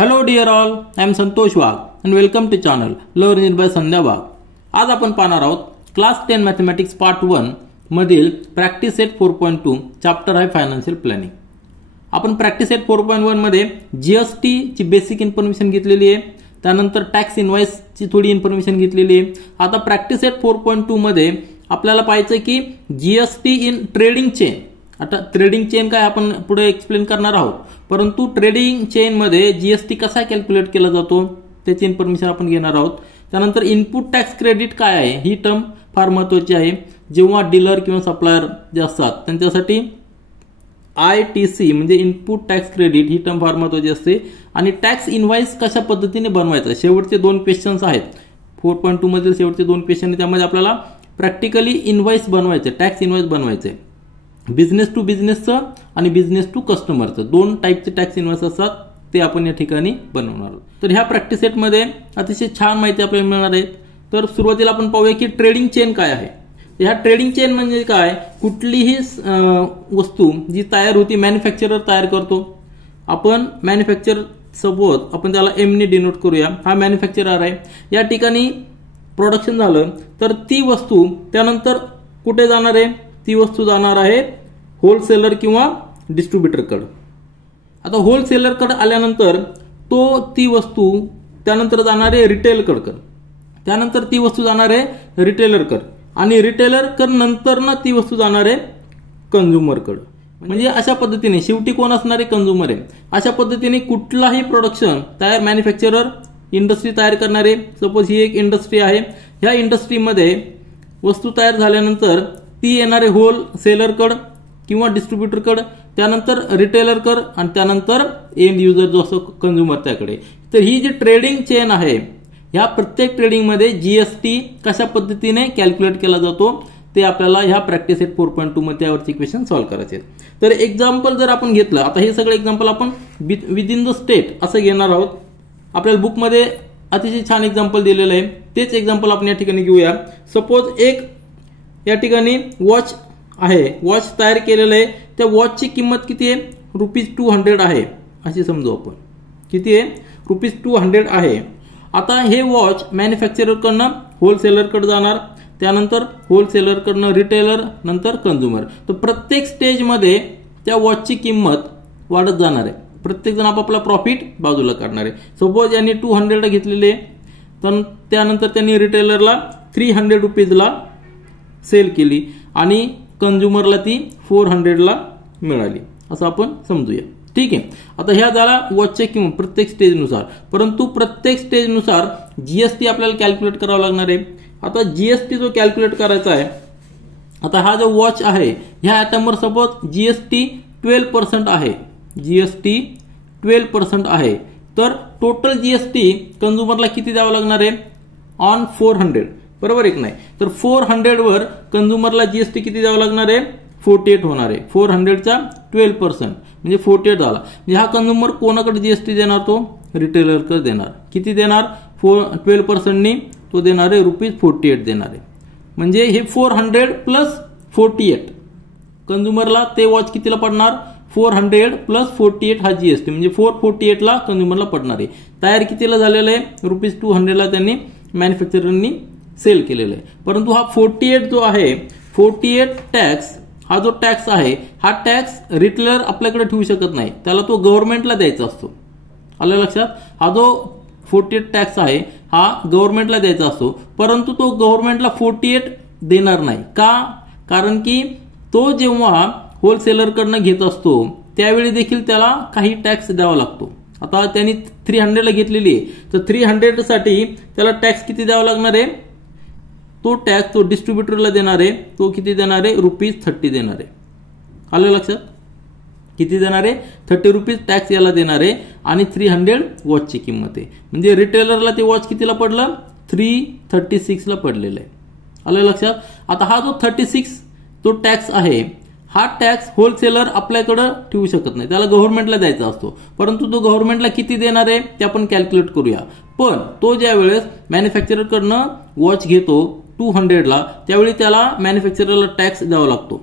Hello dear all, I am Santosh Wagh and welcome to channel Learning by Sandhya Wagh. आज आपण पाहणार आहोत class 10 mathematics part 1 मधील practice set 4.2 chapter आहे financial planning. आपण practice set 4.1 मध्ये GST ची बेसिक इन्फॉर्मेशन घेतलेली आहे, त्यानंतर टॅक्स इनवॉइस ची थोडी इन्फॉर्मेशन घेतलेली आहे. आता प्रॅक्टिस सेट 4.2 मध्ये आपल्याला पाहायचं की जीएसटी इन ट्रेडिंग चेन. आता ट्रेडिंग चेन काय आपण पुढे एक्सप्लेन करणार आहोत, परंतु ट्रेडिंग चेन मध्ये जीएसटी कसा कॅल्क्युलेट केला जातो त्याची इन्फॉर्मेशन आपण घेणार आहोत. त्यानंतर इनपुट टॅक्स क्रेडिट काय आहे ही टर्म फार महत्त्वाची आहे. जेव्हा डीलर किंवा सप्लायर जे असतात त्यांच्यासाठी आयटीसी म्हणजे इनपुट टॅक्स क्रेडिट ही टर्म फार महत्त्वाची असते. आणि टॅक्स इनवॉइस कशा पद्धतीने बनवायचं, शेवटचे दोन क्वेश्चन्स आहेत 4.2 मधील शेवटचे दोन क्वेश्चन, त्यामध्ये आपल्याला प्रॅक्टिकली इनवॉइस बनवायचे, टॅक्स इनवॉइस बनवायचे. बिझनेस टू बिझनेसचं आणि बिझनेस टू कस्टमरचं दोन टाईपचे टॅक्स इनवॉइस असतात, ते आपण या ठिकाणी बनवणार आहोत. तर ह्या प्रॅक्टिस सेटमध्ये अतिशय छान माहिती आपल्याला मिळणार आहे. तर सुरुवातीला आपण पाहूया की ट्रेडिंग चेन काय आहे. ह्या ट्रेडिंग चेन म्हणजे काय, कुठलीही वस्तू जी तयार होती, मॅन्युफॅक्चरर तयार करतो, आपण मॅन्युफॅक्चर सपोज आपण त्याला एम ने डिनोट करूया, हा मॅन्युफॅक्चरर आहे. या ठिकाणी प्रोडक्शन झालं तर ती वस्तू त्यानंतर कुठे जाणार आहे, ती वस्तू जाणार आहे होलसेलर किंवा डिस्ट्रीब्युटरकडे. आता होलसेलरकडे आल्यानंतर ती वस्तू त्यानंतर जाणार आहे रिटेलकडे, त्यानंतर ती वस्तू जाणार आहे रिटेलरकडे, आणि रिटेलरकडे नंतर ती वस्तू जाणार आहे कंझ्युमरकडे. म्हणजे अशा पद्धतीने शेवटी कोण असणार आहे, कंझ्युमर आहे. अशा पद्धतीने कुठलाही प्रोडक्शन तयार मॅन्युफॅक्चरर इंडस्ट्री तयार करणारे, सपोज ही एक इंडस्ट्री आहे, ह्या इंडस्ट्रीमध्ये वस्तू तयार झाल्यानंतर ती येणारे होलसेलरकडे किंवा डिस्ट्रीब्युटरकडे, त्यानंतर रिटेलरकडे आणि त्यानंतर एंड युजर जो असतो कंझ्युमर त्याकडे. तर ही जी ट्रेडिंग चेन आहे, ह्या प्रत्येक ट्रेडिंगमध्ये जीएसटी कशा पद्धतीने कॅल्क्युलेट केला जातो ते आपल्याला ह्या प्रॅक्टिस सेट 4.2 मध्ये त्यावरची क्वेश्चन सॉल्व्ह करायचे. तर एक्झाम्पल जर आपण घेतलं, आता हे सगळे एक्झाम्पल आपण विदिन द स्टेट असं घेणार आहोत. आपल्याला बुकमध्ये अतिशय छान एक्झाम्पल दिलेलं आहे, तेच एक्झाम्पल आपण या ठिकाणी घेऊया. सपोज एक या ठिकाणी वॉच आहे, वॉच तयार केलेलं आहे, त्या वॉचची किंमत किती आहे, ₹200 आहे अशी समजू आपण. किती आहे, ₹200 आहे. आता हे वॉच मॅन्युफॅक्चररकडनं होलसेलरकडे जाणार, त्यानंतर होलसेलरकडनं रिटेलर, नंतर कंझ्युमर. तर प्रत्येक स्टेजमध्ये त्या वॉचची किंमत वाढत जाणार आहे. प्रत्येक जण आपापला प्रॉफिट बाजूला काढणार आहे. सपोज यांनी 200 घेतलेले, तर त्यानंतर त्यांनी रिटेलरला ₹300 सेल केली आणि कंझ्युमरला ती 400 मिळाली असं आपण समजूया. ठीक आहे. आता ह्या झाला वॉचच्या किंमत प्रत्येक स्टेजनुसार, परंतु प्रत्येक स्टेजनुसार जीएसटी आपल्याला कॅल्क्युलेट करावं लागणार आहे. आता जीएसटी जो कॅल्क्युलेट करायचा आहे, आता हा जो वॉच आहे ह्या आयटमवर सपोज जीएसटी 12% आहे, जीएसटी 12% आहे, तर टोटल जीएसटी कंझ्युमरला किती द्यावं लागणार आहे, ऑन 400, बरोबर एक नाही. तर 400 वर कंझ्युमरला जीएसटी किती द्यावं लागणार आहे, 48 होणार आहे. 400चा 12% म्हणजे 48 झाला. म्हणजे हा कंझ्युमर कोणाकडे जीएसटी देणार, तो रिटेलरकडे देणार. किती देणार, 12% तो देणार आहे ₹48 देणार आहे. म्हणजे हे 400 प्लस 48 कंझ्युमरला ते वॉच कितीला पडणार, 400 प्लस 48 हा जीएसटी म्हणजे 448 ला कंझ्युमरला पडणार आहे. तयार कितीला झालेलं आहे, ₹200 ला त्यांनी मॅन्युफॅक्चररनी सेल केलेलं आहे. परंतु हा 48 जो आहे, 48 टॅक्स, हा जो टॅक्स आहे हा टॅक्स रिटेलर आपल्याकडे ठेवू शकत नाही, त्याला तो गव्हर्नमेंटला द्यायचा असतो. आलं लक्षात. हा जो 48 टॅक्स आहे हा गव्हर्नमेंटला द्यायचा असतो, परंतु तो गव्हर्नमेंटला 48 देणार नाही. का, कारण की तो जेव्हा होलसेलरकडनं घेत असतो त्यावेळी देखील त्याला काही टॅक्स द्यावा लागतो. आता त्यांनी 300 घेतलेली आहे, तर 300 साठी त्याला टॅक्स किती द्यावा लागणार आहे, तो टॅक्स तो डिस्ट्रीब्युटरला देणार आहे, तो किती देणार आहे, ₹30 देणार आहे. आलं लक्षात. किती देणार आहे, ₹30 टॅक्स याला देणार आहे आणि 300 वॉचची किंमत आहे. म्हणजे रिटेलरला ते वॉच कितीला पडलं, 336 ला पडलेलं आहे. आलं लक्षात. आता हा जो 36 तो टॅक्स आहे, हा टॅक्स होलसेलर आपल्याकडे ठेवू शकत नाही, त्याला गव्हर्नमेंटला द्यायचा असतो. परंतु तो गव्हर्नमेंटला किती देणार आहे ते आपण कॅल्क्युलेट करूया. पण तो ज्या वेळेस मॅन्युफॅक्चररकडनं वॉच घेतो 200 ला, त्यावेळी त्याला मॅन्युफॅक्चररला टॅक्स द्यावा लागतो.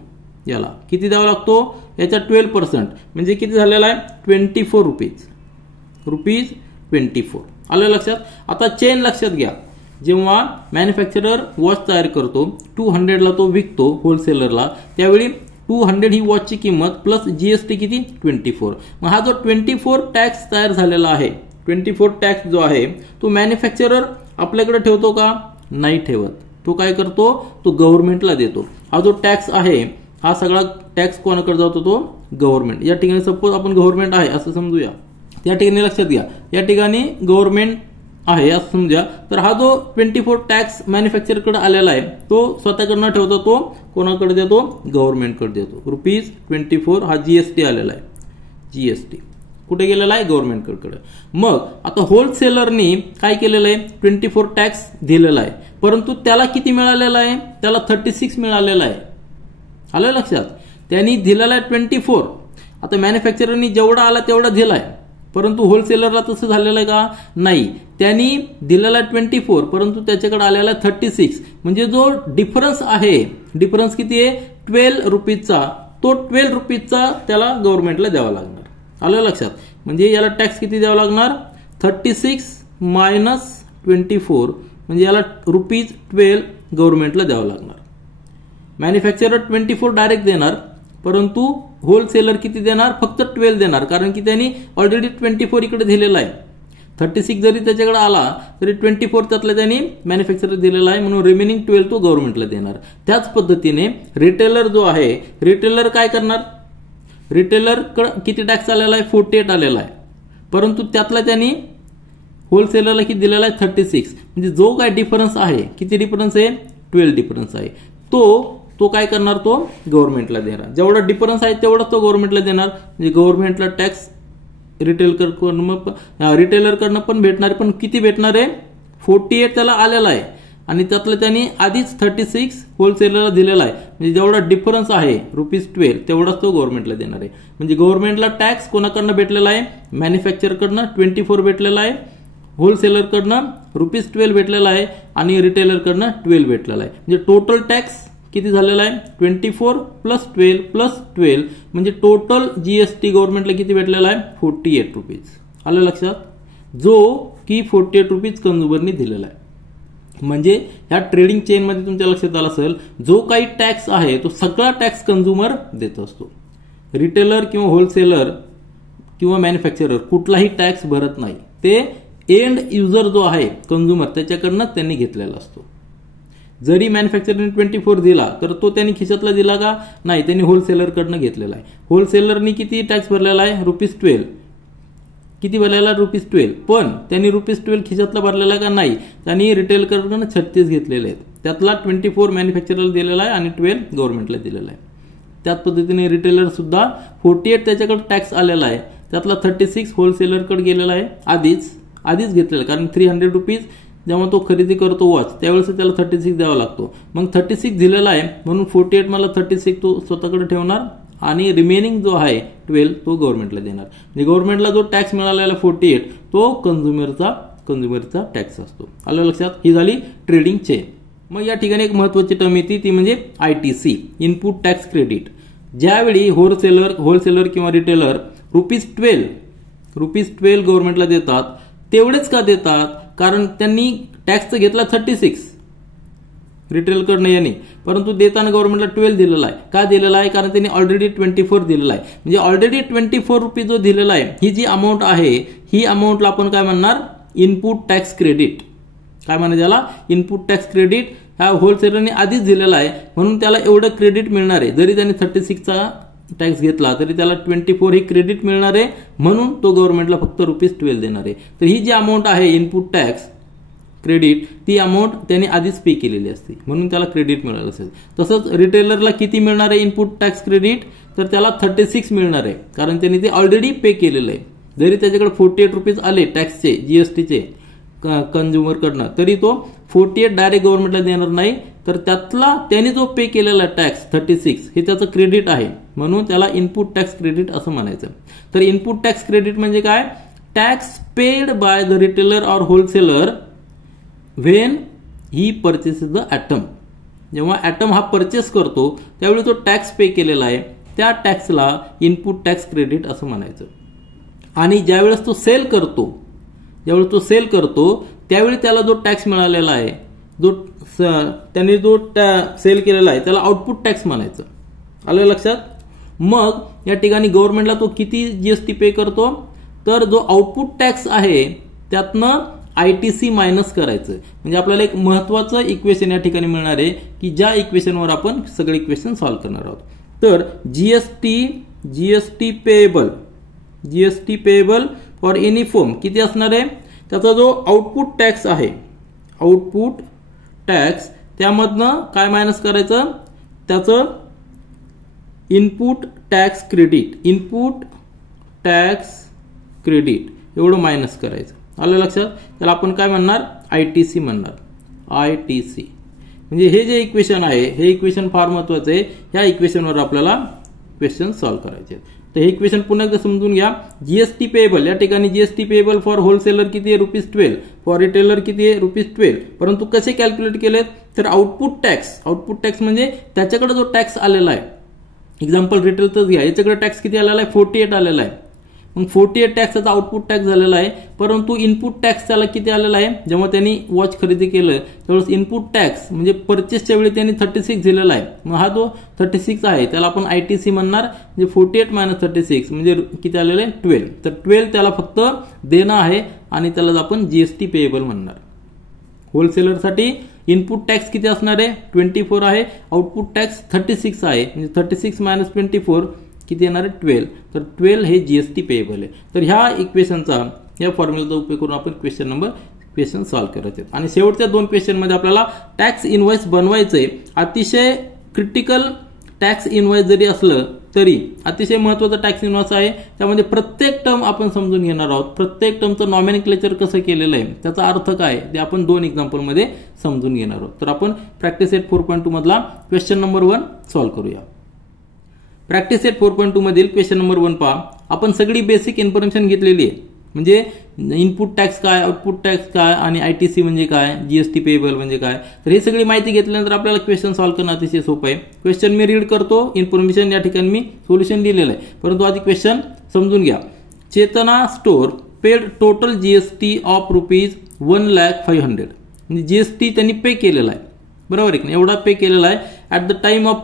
याला किती द्यावा लागतो, याचा 12% म्हणजे किती झालेला आहे, ₹24. ₹24. आलं लक्षात. आता चेन लक्षात घ्या. जेव्हा मॅन्युफॅक्चरर वॉच तयार करतो 200ला तो विकतो होलसेलरला, त्यावेळी 200 ही वॉचची किंमत प्लस जीएसटी किती 24. मग हा जो 24 टॅक्स तयार झालेला आहे, 24 टॅक्स जो आहे तो मॅन्युफॅक्चरर आपल्याकडे ठेवतो का? नाही ठेवत. तो काय करतो? तो गव्हर्नमेंटला देतो. हा जो टॅक्स आहे हा सगळा टॅक्स कोणाकडे जातो? तो गव्हर्नमेंट. या ठिकाणी सपोज आपण गव्हर्नमेंट आहे असं समजूया. या ठिकाणी लक्षात घ्या, या ठिकाणी गव्हर्नमेंट आहे असं समजा. तर हा जो 24 टॅक्स मॅन्युफॅक्चरकडे आलेला आहे तो स्वतःकडनं ठेवतो, तो कोणाकडे देतो? गव्हर्नमेंटकडे देतो. ₹24 हा जीएसटी आलेला आहे. जीएसटी कुठे गेलेला आहे? गव्हर्नमेंटकडे. मग आता होलसेलरनी काय केलेलं आहे? 24 टॅक्स दिलेला आहे, परंतु त्याला किती मिळालेला आहे? त्याला 36 मिळालेला आहे. आलं लक्षात. त्यांनी दिलेला आहे 24. आता मॅन्युफॅक्चररनी जेवढा आला तेवढा दिलाय, परंतु होलसेलरला तसं झालेलं आहे का? नाही. त्यांनी दिलेला 24 परंतु त्याच्याकडे आलेला 36. म्हणजे जो डिफरन्स आहे, डिफरन्स किती आहे? ₹12चा. तो ₹12चा त्याला गव्हर्नमेंटला द्यावा लागणार. आलं लक्षात. म्हणजे याला टॅक्स किती द्यावा लागणार? 36 मायनस 24 म्हणजे याला ₹12 गव्हर्नमेंटला द्यावं लागणार. मॅन्युफॅक्चरर 24 डायरेक्ट देणार, परंतु होलसेलर किती देणार? फक्त 12 देणार, कारण की त्यांनी ऑलरेडी 24 इकडे दिलेला आहे. 36 जरी त्याच्याकडे आला तरी 24 त्यातला त्यांनी मॅन्युफॅक्चरर दिलेला आहे, म्हणून रिमेनिंग 12 तो गव्हर्नमेंटला देणार. त्याच पद्धतीने रिटेलर जो आहे, रिटेलर काय करणार? रिटेलर किती टॅक्स आलेला आहे? 48 आलेला आहे, परंतु त्यातला त्यांनी होलसेलरला किती दिलेला आहे? 36. म्हणजे जो काय डिफरन्स आहे, किती डिफरन्स आहे? 12 डिफरन्स आहे. तो काय करणार? तो गव्हर्नमेंटला देणार. जेवढा डिफरन्स आहे तेवढा तो गव्हर्नमेंटला देणार. म्हणजे गव्हर्नमेंटला टॅक्स रिटेलरकडनं पण भेटणार, पण किती भेटणार आहे? 48 त्याला आलेला आहे आणि त्यातलं त्यांनी आधीच 36 होलसेलरला दिलेला आहे. म्हणजे जेवढा डिफरन्स आहे ₹12 तेवढाच तो गव्हर्नमेंटला देणार आहे. म्हणजे गव्हर्नमेंटला टॅक्स कोणाकडनं भेटलेला आहे? मॅन्युफॅक्चरकडनं 24 भेटलेला आहे, होलसेलरकडनं ₹12 भेटलेला आहे आणि रिटेलरकडनं 12 भेटलेला आहे. म्हणजे टोटल टॅक्स किती झालेला आहे? 24 प्लस 12 प्लस 12 म्हणजे टोटल जीएसटी गव्हर्नमेंटला किती भेटलेला आहे? ₹48. आलं लक्षात. जो की ₹48 कंझ्युमरनी दिलेला आहे. म्हणजे ह्या ट्रेडिंग चेनमध्ये तुमच्या लक्षात आलं असेल, जो काही टॅक्स आहे तो सगळा टॅक्स कंझ्युमर देत असतो. रिटेलर किंवा होलसेलर किंवा मॅन्युफॅक्चरर कुठलाही टॅक्स भरत नाही. ते एंड युजर जो आहे कंझ्युमर त्याच्याकडनं त्यांनी घेतलेला असतो. जरी मॅन्युफॅक्चररने 24 दिला तर तो त्यांनी खिशातला दिला का? नाही, त्यांनी होलसेलरकडनं घेतलेला आहे. होलसेलरनी किती टॅक्स भरलेला आहे? ₹12. किती भरलेला? ₹12. पण त्यांनी ₹12 खिशातला भरलेला का? नाही, त्यांनी रिटेलकडनं 36 घेतलेले आहेत. त्यातला 24 मॅन्युफॅक्चररला दिलेला आहे आणि 12 गव्हर्नमेंटला दिलेला आहे. त्याच पद्धतीने रिटेलर सुद्धा 48 त्याच्याकडे टॅक्स आलेला आहे, त्यातला 36 होलसेलरकडे गेलेला आहे आधीच घेतलेला, कारण ₹300 जेव्हा तो खरेदी करतो वॉच त्यावेळेस त्याला 36 द्यावा लागतो. मग 36 दिलेला आहे म्हणून 48 मला 36 तो स्वतःकडे ठेवणार आणि रिमेनिंग जो आहे 12 तो गव्हर्नमेंटला देणार. म्हणजे गव्हर्नमेंटला जो टॅक्स मिळालेला 48 तो कंझ्युमरचा टॅक्स असतो. आलं लक्षात. ही झाली ट्रेडिंग चेन. मग या ठिकाणी एक महत्वाची टर्म येते ती म्हणजे ITC, इनपुट टॅक्स क्रेडिट. ज्यावेळी होलसेलर किंवा रिटेलर ₹12 गव्हर्नमेंटला देतात, तेवढेच का देतात? कारण त्यांनी टॅक्स घेतला 36 रिटेलकडनं याने, परंतु देताना गव्हर्नमेंटला 12 दिलेला आहे. का दिलेला आहे? कारण त्यांनी ऑलरेडी 24 दिलेला आहे. म्हणजे ऑलरेडी ₹24 जो दिलेला आहे, ही जी अमाऊंट आहे ही अमाऊंटला आपण काय म्हणणार? Input tax credit. काय म्हणणार त्याला? Input tax credit. हा होलसेलरने आधीच दिलेला आहे म्हणून त्याला एवढं क्रेडिट मिळणार आहे. जरी त्यांनी 36चा टॅक्स घेतला तरी त्याला 24 ही क्रेडिट मिळणार आहे, म्हणून तो गव्हर्नमेंटला फक्त ₹12 देणार आहे. तर ही जी अमाऊंट आहे इनपुट टॅक्स क्रेडिट, ती अमाऊंट त्यांनी आधीच पे केलेली असते म्हणून त्याला क्रेडिट मिळालं असेल. तसंच रिटेलरला किती मिळणार आहे इनपुट टॅक्स क्रेडिट? तर त्याला 36 मिळणार आहे, कारण त्यांनी ते ऑलरेडी पे केलेलं आहे. जरी त्याच्याकडे ₹48 आले टॅक्सचे, जीएसटीचे कंझ्युमरकडनं, तरी तो 48 डायरेक्ट गव्हर्नमेंटला देणार नाही, तर त्यातला त्यांनी जो पे केलेला टॅक्स 36 हे त्याचं क्रेडिट आहे, म्हणून त्याला इनपुट टॅक्स क्रेडिट असं म्हणायचं. तर इनपुट टॅक्स क्रेडिट म्हणजे काय? Tax paid by the retailer or wholesaler when he purchases the item. जेव्हा ॲटम हा परचेस करतो त्यावेळी तो टॅक्स पे केलेला आहे, त्या टॅक्सला इनपुट टॅक्स क्रेडिट असं म्हणायचं. आणि ज्यावेळेस तो सेल करतो त्यावेळी त्याला जो टॅक्स मिळालेला आहे, त्यांनी जो सेल केलेला आहे त्याला आउटपुट टॅक्स म्हणायचं. आलं लक्षात? मग या ठिकाणी गव्हर्नमेंटला तो किती जीएसटी पे करतो, तर जो आउटपुट टॅक्स आहे त्यातनं ITC मायनस करायचं. म्हणजे आपल्याला एक महत्वाचं इक्वेशन या ठिकाणी मिळणार आहे की ज्या इक्वेशनवर आपण सगळे इक्वेशन सॉल्व्ह करणार आहोत. तर GST payable for any firm किती असणार आहे, त्याचा जो आउटपुट टॅक्स आहे, आउटपुट टॅक्स त्यामधनं काय मायनस करायचं, त्याचं इनपुट टॅक्स क्रेडिट एवढं मायनस करायचं. आलं लक्षात? त्याला आपण काय म्हणणार, ITC म्हणणार. ITC म्हणजे हे जे इक्वेशन आहे हे इक्वेशन फार महत्वाचं आहे. ह्या इक्वेशनवर आपल्याला क्वेश्चन सॉल्व्ह करायचे. तर हे इक्वेशन पुन्हा एकदा समजून घ्या. जीएसटी पेएबल, या ठिकाणी जीएसटी पेएबल फॉर होलसेलर किती आहे, ₹12, फॉर रिटेलर किती आहे, ₹12. परंतु कसे कॅल्क्युलेट केलेत, तर आउटपुट टॅक्स म्हणजे त्याच्याकडे जो टॅक्स आलेला आहे, एक्झाम्पल रिटेलच घ्या, याच्याकडे टॅक्स किती आलेला आहे, 48 आलेला आहे. मग 48 टॅक्स त्याचा आउटपुट टॅक्स झालेला आहे. परंतु इनपुट टॅक्स त्याला किती आलेला आहे, जेव्हा त्यांनी वॉच खरेदी केलं त्यावेळेस इनपुट टॅक्स म्हणजे परचेसच्या वेळी त्यांनी 36 दिलेला आहे. मग हा जो 36 आहे त्याला आपण ITC म्हणणार. म्हणजे 48 - 36 म्हणजे किती आलेलं आहे, 12. तर 12 त्याला फक्त देणं आहे आणि त्याला आपण जीएसटी पेएबल म्हणणार. होलसेलरसाठी इनपुट टॅक्स किती असणार आहे, 24 आहे. आउटपुट टॅक्स 36 आहे. म्हणजे 36 - 24 किती येणार आहे, 12. तर 12 हे जीएसटी पेएबल आहे. तर ह्या इक्वेशनचा, या फॉर्म्युलाचा उपयोग करून आपण क्वेश्चन सॉल्व्ह करायचे. आणि शेवटच्या 2 क्वेश्चनमध्ये आपल्याला टॅक्स इनव्हॉइस बनवायचंय. अतिशय क्रिटिकल टॅक्स इनव्हॉइस जरी असलं तरी अतिशय महत्वाचं टॅक्स इनव्हॉइस आहे. त्यामध्ये प्रत्येक टर्म आपण समजून घेणार आहोत. प्रत्येक टर्मचं नॉमेनक्लेचर कसं केलेलं आहे, त्याचा अर्थ काय ते आपण 2 एक्झाम्पलमध्ये समजून घेणार आहोत. तर आपण प्रॅक्टिस सेट 4.2 मधला क्वेश्चन नंबर 1 सॉल्व्ह करूया. प्रॅक्टिस सेट 4.2 मधील क्वेश्चन नंबर 1 पहा. आपण सगळी बेसिक इन्फॉर्मेशन घेतलेली आहे. म्हणजे इनपुट टॅक्स काय, आउटपुट टॅक्स काय आणि ITC म्हणजे काय, जीएसटी पेएबल म्हणजे काय. तर ही सगळी माहिती घेतल्यानंतर आपल्याला क्वेश्चन सॉल्व्ह करणं अतिशय सोपं आहे. क्वेश्चन मी रीड करतो, इन्फॉर्मेशन या ठिकाणी मी सोल्युशन दिलेलं आहे. परंतु आधी क्वेश्चन समजून घ्या. Chetna store paid total GST of ₹1,05,000. म्हणजे जीएसटी त्यांनी पे केलेला आहे, बरोबर आहे की नाही, एवढा पे केलेला आहे. At the time of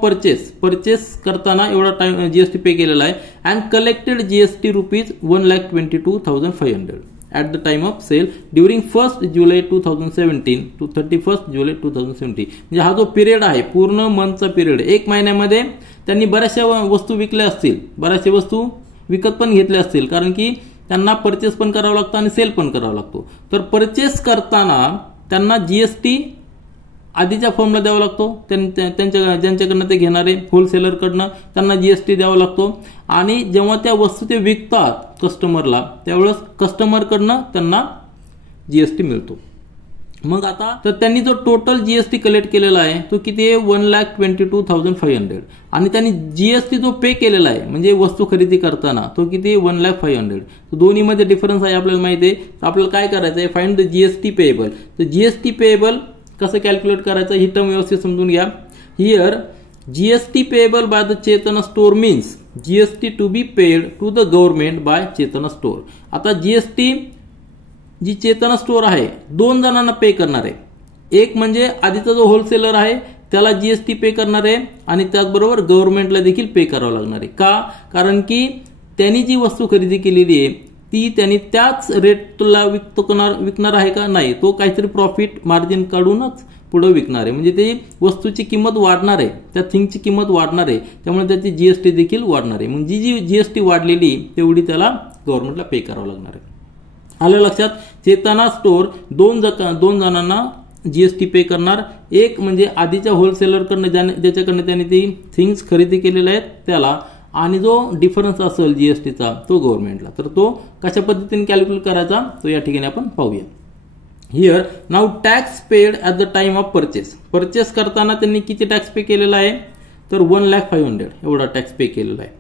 purchase करताना एवढा जीएसटी पे केलेला आहे. And collected GST ₹1,22,500 at the time of sale during 1 July 2017 to 31 July 2017. म्हणजे हा जो पिरियड आहे पूर्ण मंथचा पिरियड, 1 महिन्यामध्ये त्यांनी बऱ्याचशा वस्तू विकल्या असतील, बऱ्याचशा वस्तू विकत पण घेतल्या असतील, कारण की त्यांना परचेस पण करावं लागतं आणि सेल पण करावा लागतो. तर परचेस करताना त्यांना जीएसटी आधीच्या फॉर्मला द्यावा लागतो, ज्यांच्याकडनं ते घेणारे होलसेलरकडनं त्यांना जीएसटी द्यावा लागतो. आणि जेव्हा त्या वस्तू ते विकतात कस्टमरला त्यावेळेस कस्टमरकडनं त्यांना जीएसटी मिळतो. मग आता तर त्यांनी जो टोटल जीएसटी कलेक्ट केलेला आहे तो किती आहे, 1,22,500. आणि त्यांनी जीएसटी जो पे केलेला आहे म्हणजे वस्तू खरेदी करताना तो किती आहे, 1,05,000. दोन्हीमध्ये डिफरन्स आहे आपल्याला माहिती आहे. आपल्याला काय करायचं आहे, फाइंड द जीएसटी पेएबल. तर जीएसटी पेएबल कसं कॅल्क्युलेट करायचं ही टर्म व्यवस्थित समजून घ्या. Here GST payable by the Chetna store means GST to be paid to the government by Chetna store. आता जीएसटी जी चेतना स्टोर आहे 2 जणांना पे करणार आहे. एक म्हणजे आधीचा जो होलसेलर आहे त्याला जीएसटी पे करणार आहे आणि त्याचबरोबर गव्हर्नमेंटला देखील पे करावं लागणार आहे. का, कारण की त्यांनी जी वस्तू खरेदी केलेली आहे ती त्यांनी त्याच रेटला विकणार आहे का, नाही, तो काहीतरी प्रॉफिट मार्जिन काढूनच पुढे विकणार आहे. म्हणजे ते वस्तूची किंमत वाढणार आहे, त्या थिंगची किंमत वाढणार आहे, त्यामुळे त्याची जीएसटी देखील वाढणार आहे. मग जी जीएसटी वाढलेली तेवढी त्याला गव्हर्नमेंटला पे करावं लागणार आहे. आलं लक्षात. चेतना स्टोर 2 जणांना जीएसटी पे करणार. एक म्हणजे आधीच्या होलसेलरकडनं ज्याच्याकडनं त्यांनी ती थिंग्स खरेदी केलेल्या आहेत त्याला, आणि जो डिफरन्स असेल जीएसटीचा तो गव्हर्नमेंटला. तर तो कशा पद्धतीने कॅल्क्युलेट करायचा तो या ठिकाणी आपण पाहूया. Here now tax paid at the time of purchase करताना त्यांनी किती टॅक्स पे केलेला आहे, तर 1,05,000 एवढा टॅक्स पे केलेला आहे.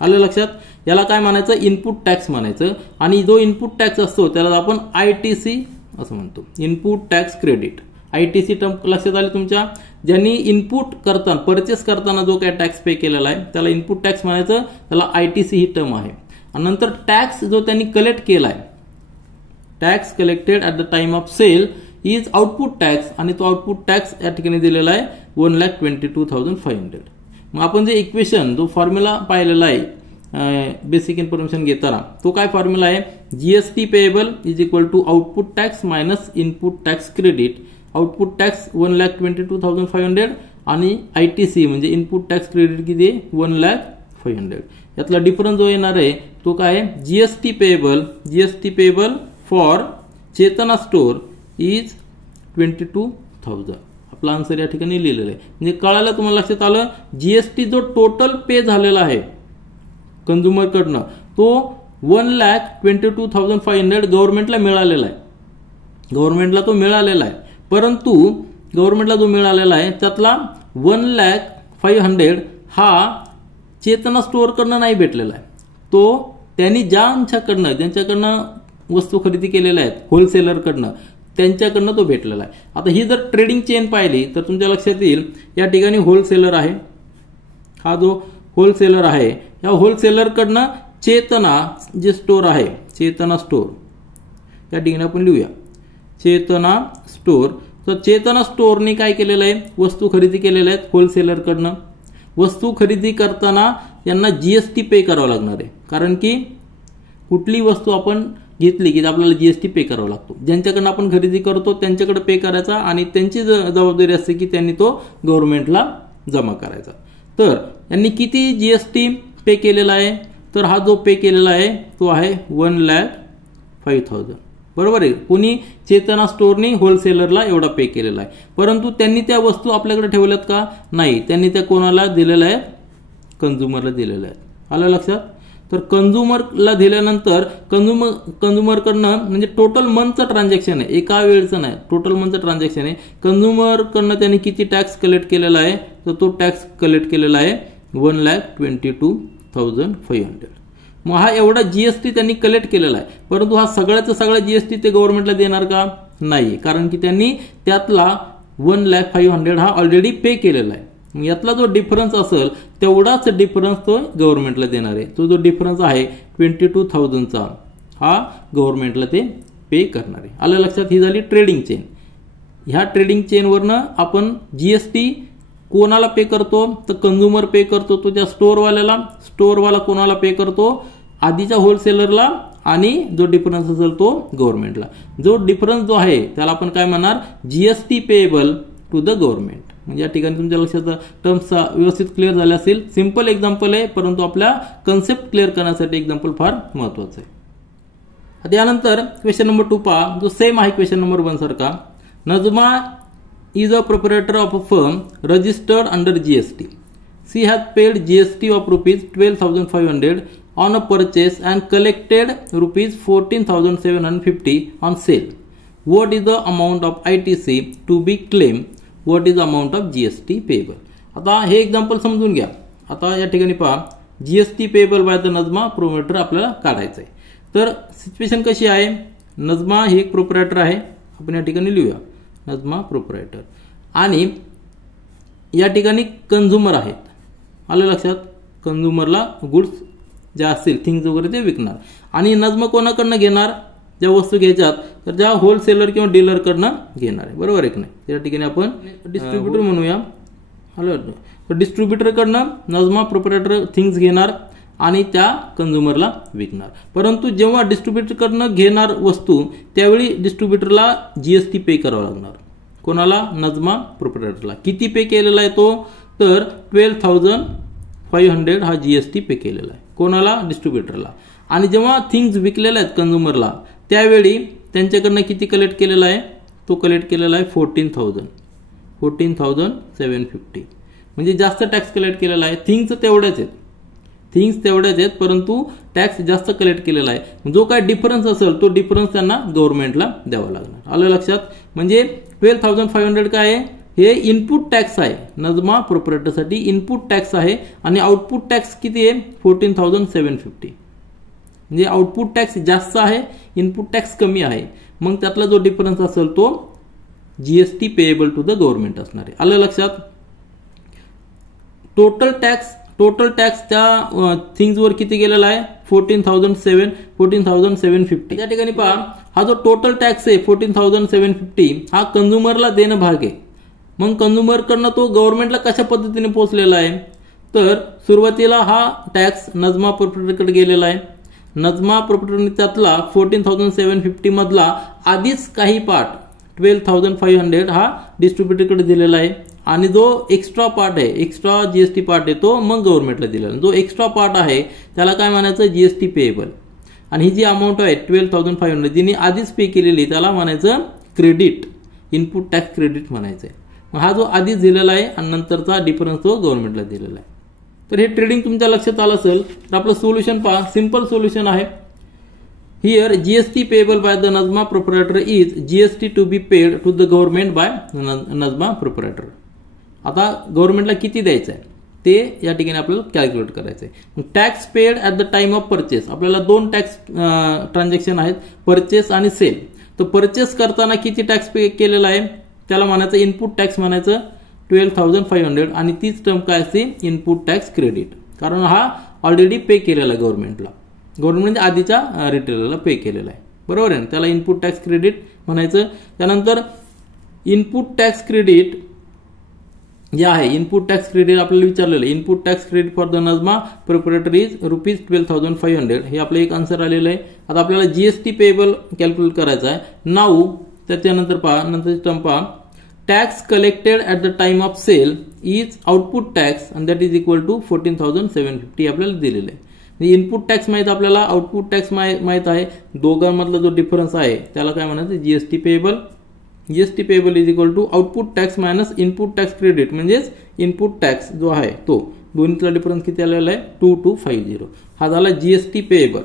आलं लक्षात. याला काय म्हणायचं, इनपुट टॅक्स म्हणायचं. आणि जो इनपुट टॅक्स असतो त्याला आपण ITC असं म्हणतो, input tax credit. ITC term लक्षात आली तुमच्या. ज्यांनी इनपुट करताना परचेस करताना जो काय टॅक्स पे केलेला आहे त्याला इनपुट टॅक्स म्हणायचं, त्याला ITC ही टर्म आहे. आणि नंतर टॅक्स जो त्यांनी कलेक्ट केलाय, tax collected at the time of sale is output tax, आणि तो आउटपुट टॅक्स या ठिकाणी दिलेला आहे 1,22,500. मग आपण जे इक्वेशन जो फॉर्म्युला पाहिलेला आहे बेसिक इन्फॉर्मेशन घेताना, तो काय फॉर्म्युला आहे, GST payable is equal to output tax minus input tax credit. Output tax 1,22,500 आणि आयटीसी म्हणजे इनपुट टॅक्स क्रेडिट किती आहे 1,05,000. यातला डिफरन्स जो येणार आहे तो काय आहे, GST payable for Chetna store is 22,000. आपला आन्सर या ठिकाणी लिहिलेला आहे. म्हणजे कळायला तुम्हाला लक्षात आलं, जीएसटी जो टोटल पे झालेला आहे कंझ्युमरकडनं तो 1,22,500 गव्हर्नमेंटला मिळालेला आहे. गव्हर्नमेंटला तो मिळालेला आहे, परंतु गव्हर्नमेंटला जो मिळालेला आहे त्यातला 1,05,000 हा चेतना स्टोअरकडनं नाही भेटलेला आहे. तो त्यांनी ज्यांच्याकडनं वस्तू खरेदी केलेल्या आहेत होलसेलरकडनं, त्यांच्याकडनं तो भेटलेला आहे. आता ही जर ट्रेडिंग चेन पाहिली तर तुमच्या लक्षात येईल, या ठिकाणी होलसेलर आहे, हा जो होलसेलर आहे या होलसेलरकडनं चेतना जे स्टोर आहे, चेतना स्टोर या ठिकाणी आपण लिहूया चेतना स्टोर. तर चेतना स्टोरने काय केलेलं आहे, वस्तू खरेदी केलेल्या आहेत होलसेलरकडनं. वस्तू खरेदी करताना यांना जीएसटी पे करावं लागणार आहे, कारण की कुठली वस्तू आपण घेतली की आपल्याला जीएसटी पे करावा लागतो. ज्यांच्याकडनं आपण खरेदी करतो त्यांच्याकडे पे करायचा, आणि त्यांची जबाबदारी असते की त्यांनी तो गव्हर्नमेंटला जमा करायचा. तर यांनी किती जीएसटी पे केलेला आहे, तर हा जो पे केलेला आहे तो आहे 1,05,000. बरोबर आहे. कोणी चेतना स्टोअरनी होलसेलरला एवढा पे केलेला आहे, परंतु त्यांनी त्या वस्तू आपल्याकडे ठेवल्यात का, नाही. त्यांनी त्या कोणाला दिलेल्या आहेत, कंझ्युमरला दिलेल्या आहेत. आलं लक्षात. तर कंझ्युमरला दिल्यानंतर कंझ्युमरकडनं म्हणजे टोटल मंथचं ट्रान्झॅक्शन आहे, एका वेळचं नाही, टोटल मंथचं ट्रान्झॅक्शन आहे. कंझ्युमरकडनं त्यांनी किती टॅक्स कलेक्ट केलेला आहे, तर तो टॅक्स कलेक्ट केलेला आहे 1,22,500. मग हा एवढा जीएसटी त्यांनी कलेक्ट केलेला आहे, परंतु हा सगळ्याचा सगळा जीएसटी ते गव्हर्नमेंटला देणार का, नाही. कारण की त्यांनी त्यातला 1,05,000 हा ऑलरेडी पे केलेला आहे. यातला जो डिफरन्स असेल तेवढाच डिफरन्स तो गव्हर्नमेंटला देणार आहे. तो जो डिफरन्स आहे 22,000चा हा गव्हर्नमेंटला ते पे करणार आहे. आलं लक्षात. ही झाली ट्रेडिंग चेन. ह्या ट्रेडिंग चेनवरनं आपण जीएसटी कोणाला पे करतो, तर कंझ्युमर पे करतो तो त्या स्टोअरवाल्याला, स्टोअरवाला कोणाला पे करतो, आधीच्या होलसेलरला, आणि जो डिफरन्स असेल तो गव्हर्नमेंटला. जो डिफरन्स जो आहे त्याला आपण काय म्हणणार, GST payable to the government. म्हणजे या ठिकाणी तुमच्या लक्षात टर्म्स व्यवस्थित क्लिअर झाले असेल. सिंपल एक्झाम्पल आहे, परंतु आपल्या कन्सेप्ट क्लिअर करण्यासाठी एक्झाम्पल फार महत्वाचं आहे. आता यानंतर क्वेश्चन नंबर 2 पहा, जो सेम आहे क्वेश्चन नंबर 1 सारखा. Najma is a proprietor of a firm registered under GST. She has paid GST of rupees 12,500 on a purchase and collected rupees 14,750 on sale. What is the amount of ITC to be claimed? What is the amount of GST payable? आता हे example समजून घ्या. आता या ठिकाणी पहा, GST payable by the Najma proprietor आपल्याला काढायचं आहे. तर सिच्युएशन कशी आहे, नजमा ही एक प्रोप्रायटर आहे, आपण या ठिकाणी लिहूया नजमा प्रोप्रायटर, आणि या ठिकाणी कंझ्युमर आहेत. आलं लक्षात. कंझ्युमरला गुड्स ज्या असतील थिंग्स वगैरे ते विकणार, आणि नजमा कोणाकडनं घेणार, ज्या वस्तू घ्यायच्यात तर ज्या होलसेलर किंवा डीलरकडनं घेणार आहे. बरोबर आहे की नाही. त्या ठिकाणी आपण डिस्ट्रीब्युटर म्हणूया. आलं. तर डिस्ट्रीब्युटरकडनं नजमा प्रोप्रायटर थिंग्स घेणार आणि त्या कंझ्युमरला विकणार. परंतु जेव्हा डिस्ट्रीब्युटरकडनं घेणार वस्तू त्यावेळी डिस्ट्रीब्युटरला जीएसटी पे करावा लागणार. कोणाला, नजमा प्रोप्रायटरला. किती पे केलेला आहे तो, तर 12,500 हा जीएसटी पे केलेला आहे. कोणाला, डिस्ट्रीब्युटरला. आणि जेव्हा थिंग्स विकलेल्या आहेत कंझ्युमरला त्यावेळी त्यांच्याकडनं किती कलेक्ट केलेला आहे, तो कलेक्ट केलेला आहे 14,750. म्हणजे जास्त टॅक्स कलेक्ट केलेला आहे. थिंग्स तेवढ्याच आहेत, परंतु टॅक्स जास्त कलेक्ट केलेला आहे. जो काय डिफरन्स असेल तो डिफरन्स त्यांना गव्हर्नमेंटला द्यावा लागणार. आलं लक्षात. म्हणजे 12,500 काय आहे, हे इनपुट टॅक्स आहे. नजमा प्रोप्रायटरसाठी इनपुट टॅक्स आहे, आणि आउटपुट टॅक्स किती आहे 14,750. म्हणजे आउटपुट टॅक्स जास्त आहे, इनपुट टॅक्स कमी आहे. मग त्यातला जो डिफरन्स असेल तो GST payable to the government असणार आहे. आलं लक्षात. टोटल टॅक्स त्या थिंग्सवर किती गेलेला आहे 14,750. त्या ठिकाणी पहा हा जो टोटल टॅक्स आहे 14,750 हा कंझ्युमरला देणं भाग आहे. मग कंझ्युमरकडनं तो गव्हर्नमेंटला कशा पद्धतीने पोहोचलेला आहे तर सुरुवातीला हा टॅक्स नजमा प्रोप्रायटरकडे गेलेला आहे. नजमा प्रोप्रायटरने त्यातला 14,750 मधला आधीच काही पार्ट 12,500 हा डिस्ट्रीब्युटरकडे दिलेला आहे आणि जो एक्स्ट्रा पार्ट आहे एक्स्ट्रा जीएसटी पार्ट आहे तो मग गव्हर्नमेंटला दिलेला. जो एक्स्ट्रा पार्ट आहे त्याला काय म्हणायचं जीएसटी पेएबल. आणि ही जी अमाऊंट आहे 12,500 जिने आधीच पे केलेली त्याला म्हणायचं क्रेडिट, इनपुट टॅक्स क्रेडिट म्हणायचं. हा जो आधीच दिलेला आहे आणि नंतरचा डिफरन्स तो गव्हर्नमेंटला दिलेला आहे. तर हे ट्रेडिंग तुमच्या लक्षात आलं असेल तर आपलं सोल्युशन पहा. सिंपल सोल्युशन आहे. Here GST payable by the Najma proprietor is GST to be paid to the government by Najma proprietor. आता गव्हर्नमेंटला किती द्यायचं आहे ते या ठिकाणी आपल्याला कॅल्क्युलेट करायचं आहे. Tax paid at the time of purchase आपल्याला दोन टॅक्स ट्रान्झॅक्शन आहेत परचेस आणि सेल. तर परचेस करताना किती टॅक्स पे केलेला आहे त्याला म्हणायचं इनपुट टॅक्स म्हणायचं 12,500 आणि तीच टर्म काय असते इनपुट टॅक्स क्रेडिट. कारण हा ऑलरेडी पे केलेला आहे गव्हर्नमेंटला. गव्हर्नमेंट आधीच्या रिटेलरला पे केलेला आहे बरोबर आहे. त्याला इनपुट टॅक्स क्रेडिट म्हणायचं. त्यानंतर इनपुट टॅक्स क्रेडिट जे आहे इनपुट टॅक्स क्रेडिट आपल्याला विचारलेलं आहे. Input tax credit for the Najma proprietor is ₹12,500 हे आपलं एक आन्सर आलेलं आहे. आता आपल्याला जीएसटी पेएबल कॅल्क्युलेट करायचं आहे. नाऊ त्याच्यानंतर पहा नंतर टर्म पहा tax collected at the time of sale is output tax and that is equal to 14,750 आपल्याला दिलेलं आहे. इनपुट टॅक्स माहित आपल्याला आउटपुट टॅक्स माहित आहे. दोघांमधला जो डिफरन्स आहे त्याला काय म्हणायचं GST payable. GST payable is equal to output tax minus input tax credit म्हणजेच इनपुट टॅक्स जो आहे तो दोन्हीतला डिफरन्स किती आलेला आहे 2250. हा झाला GST payable.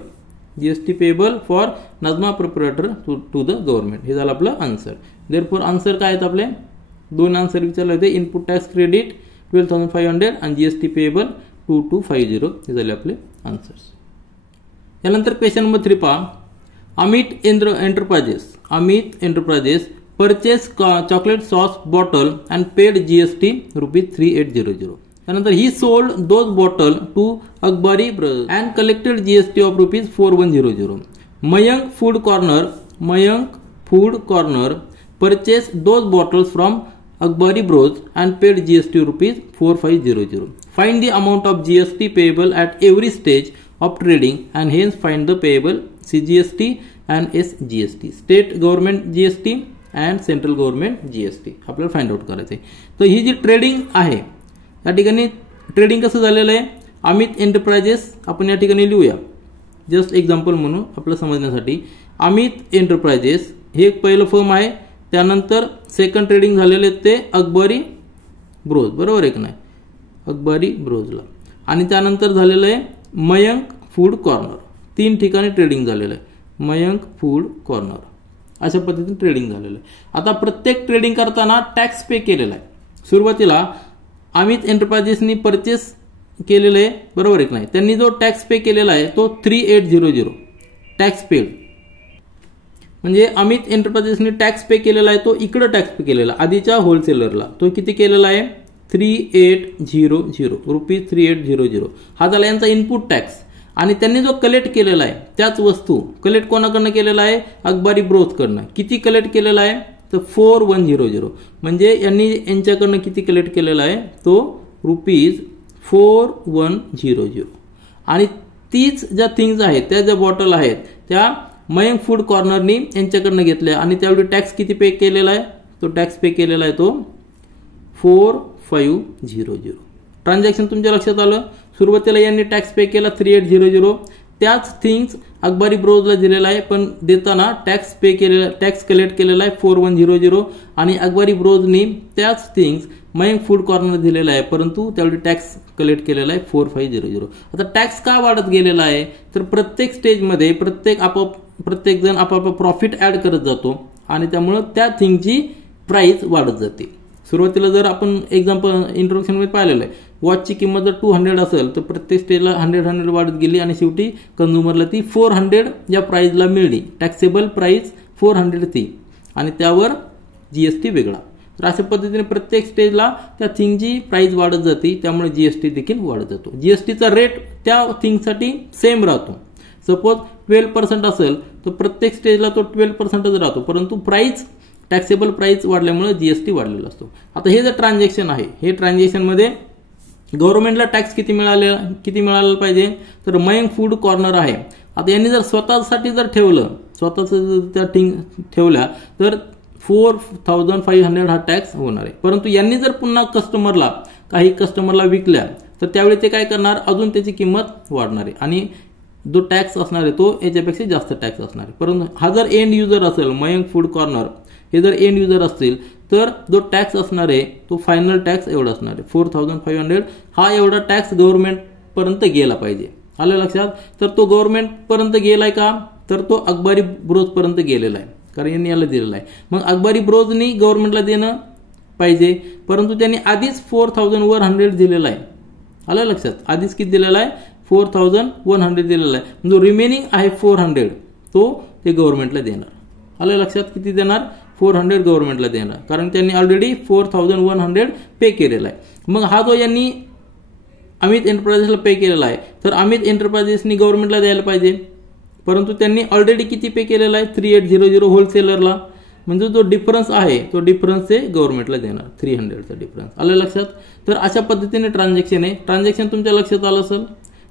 GST payable for Najma proprietor to the government हे झालं आपलं आन्सर. देअरफॉर आन्सर काय आहेत आपले दोन आन्सर विचारले होते इनपुट टॅक्स क्रेडिट 12,500 आणि जीएसटी पेएबल 2250 हे झाले आपले आन्सर्स. यानंतर क्वेश्चन नंबर 3 पहा. Amit enterprises purchase chocolate sauce bottle and paid GST ₹3800. त्यानंतर he sold those bottle to Akbari Brothers and collected GST of ₹4100. Mayank Food Corner purchased those bottles from Akbari Bros and paid GST ₹4500. Find the amount of GST payable at every stage of trading and hence find the payable CGST and SGST. State government GST and central government GST आपल्याला find out करायचं आहे. तर ही जी trading आहे या ठिकाणी trading कसं झालेलं आहे अमित एंटरप्राइजेस आपण या ठिकाणी लिहूया जस्ट एक्झाम्पल म्हणून आपल्याला समजण्यासाठी. अमित एंटरप्राइजेस हे एक पहिलं फर्म आहे. त्यानंतर सेकंड ट्रेडिंग झालेले ते अकबरी ब्रोज बरोबर आहे की नाही अकबरी ब्रोजला. आणि त्यानंतर झालेलं आहे मयंक फूड कॉर्नर. 3 ठिकाणी ट्रेडिंग झालेलं आहे मयंक फूड कॉर्नर अशा पद्धतीने ट्रेडिंग झालेलं आहे. आता प्रत्येक ट्रेडिंग करताना टॅक्स पे केलेला आहे. सुरुवातीला अमित एंटरप्राइजेसनी परचेस केलेलं आहे बरोबर आहे की नाही. त्यांनी जो टॅक्स पे केलेला आहे तो 3800 टॅक्स पेड म्हणजे अमित एंटरप्राइजेसनी टॅक्स पे केलेला आहे तो इकडे टॅक्स पे केलेला आधीच्या होलसेलरला तो किती केलेला आहे 3800 ₹3800 हा झाला यांचा इनपुट टॅक्स. आणि त्यांनी जो कलेक्ट केलेला आहे त्याच वस्तू कलेक्ट कोणाकडनं केलेला आहे अकबरी ब्रोथकडनं. किती कलेक्ट केलेला आहे तर 4100 म्हणजे यांनी यांच्याकडनं किती कलेक्ट केलेला आहे तो ₹4100. आणि तीच ज्या थिंग्स आहेत त्या ज्या बॉटल आहेत त्या मयंक फूड कॉर्नरनी यांच्याकडनं घेतल्या आणि त्यावेळी टॅक्स किती पे केलेला आहे तो टॅक्स पे केलेला आहे तो 4500. ट्रान्झॅक्शन तुमच्या लक्षात आलं. सुरुवातीला यांनी टॅक्स पे केला 3800 त्याच थिंग्स अकबरी ब्रोजला दिलेला आहे पण देताना टॅक्स पे केलेला टॅक्स कलेक्ट केलेला आहे 4100 आणि अकबरी ब्रोजनी त्याच थिंग्स मयंक फूड कॉर्नर दिलेला आहे परंतु त्यावेळी टॅक्स कलेक्ट केलेला आहे 4500. आता टॅक्स का वाढत गेलेला आहे तर प्रत्येक स्टेजमध्ये प्रत्येक जण आपापला प्रॉफिट ऍड करत जातो आणि त्यामुळे त्या थिंगची प्राइस वाढत जाते. सुरुवातीला जर आपण एक्झाम्पल इंट्रोडक्शन मध्ये पाहिलेलं आहे वॉचची किंमत जर 200 असेल तर प्रत्येक स्टेजला 100 वाढत गेली आणि शेवटी कंझ्युमरला ती 400 या प्राइसला मिळली. टॅक्सेबल प्राइस 400 ती आणि त्यावर जीएसटी वेगळा. तर अशा पद्धतीने प्रत्येक स्टेजला त्या थिंगची प्राइस वाढत जाते, त्यामुळे जीएसटी देखील वाढत जातो. जीएसटीचा रेट त्या थिंगसाठी सेम राहतो. सपोज 12% असेल तर प्रत्येक स्टेजला तो 12%च राहतो, परंतु प्राइस टॅक्सेबल प्राइस वाढल्यामुळे जीएसटी वाढलेला असतो. आता हे जे ट्रान्झॅक्शन आहे, हे ट्रान्झॅक्शनमध्ये गव्हर्नमेंटला टॅक्स किती मिळाला पाहिजे, तर मयंक फूड कॉर्नर आहे. आता यांनी जर स्वतःसाठी जर ठेवलं, स्वतःच त्या ठेवल्या तर 4500 हा टॅक्स होणार आहे. परंतु यांनी जर पुन्हा काही कस्टमरला विकल्या तर त्यावेळी ते काय करणार, अजून त्याची किंमत वाढणार आहे आणि जो टॅक्स असणार आहे तो याच्यापेक्षा जास्त टॅक्स असणार आहे. परंतु हा जर एंड युजर असेल, मयंक फूड कॉर्नर हे जर एंड युजर असतील तर जो टॅक्स असणार आहे तो फायनल टॅक्स एवढा असणार आहे 4500. हा एवढा टॅक्स गव्हर्नमेंट पर्यंत गेला पाहिजे. आलं लक्षात. तर तो गव्हर्नमेंट पर्यंत गेलाय का, तर तो अकबारी ब्रोज पर्यंत गेलेला आहे, कारण यांनी याला दिलेला आहे. मग अकबारी ब्रोजनी गव्हर्नमेंटला देणं पाहिजे, परंतु त्यांनी आधीच 4100 दिलेला आहे. आलं लक्षात. आधीच किती दिलेला आहे, 4100 दिलेला आहे. जो रिमेनिंग आहे 400 तो ते गव्हर्नमेंटला देणार. आलं लक्षात. किती देणार, 400 गव्हर्नमेंटला देणार, कारण त्यांनी ऑलरेडी 4100 पे केलेला आहे. मग हा जो यांनी अमित एंटरप्राइजेसला पे केलेला आहे, तर अमित एंटरप्राइजेसनी गव्हर्नमेंटला द्यायला पाहिजे, परंतु त्यांनी ऑलरेडी किती पे केलेला आहे, 3800 होलसेलरला. म्हणजे जो डिफरन्स आहे तो डिफरन्स ते गव्हर्नमेंटला देणार, 300चा डिफरन्स. आलं लक्षात. तर अशा पद्धतीने ट्रान्झॅक्शन आहे. ट्रान्झॅक्शन तुमच्या लक्षात आलं असेल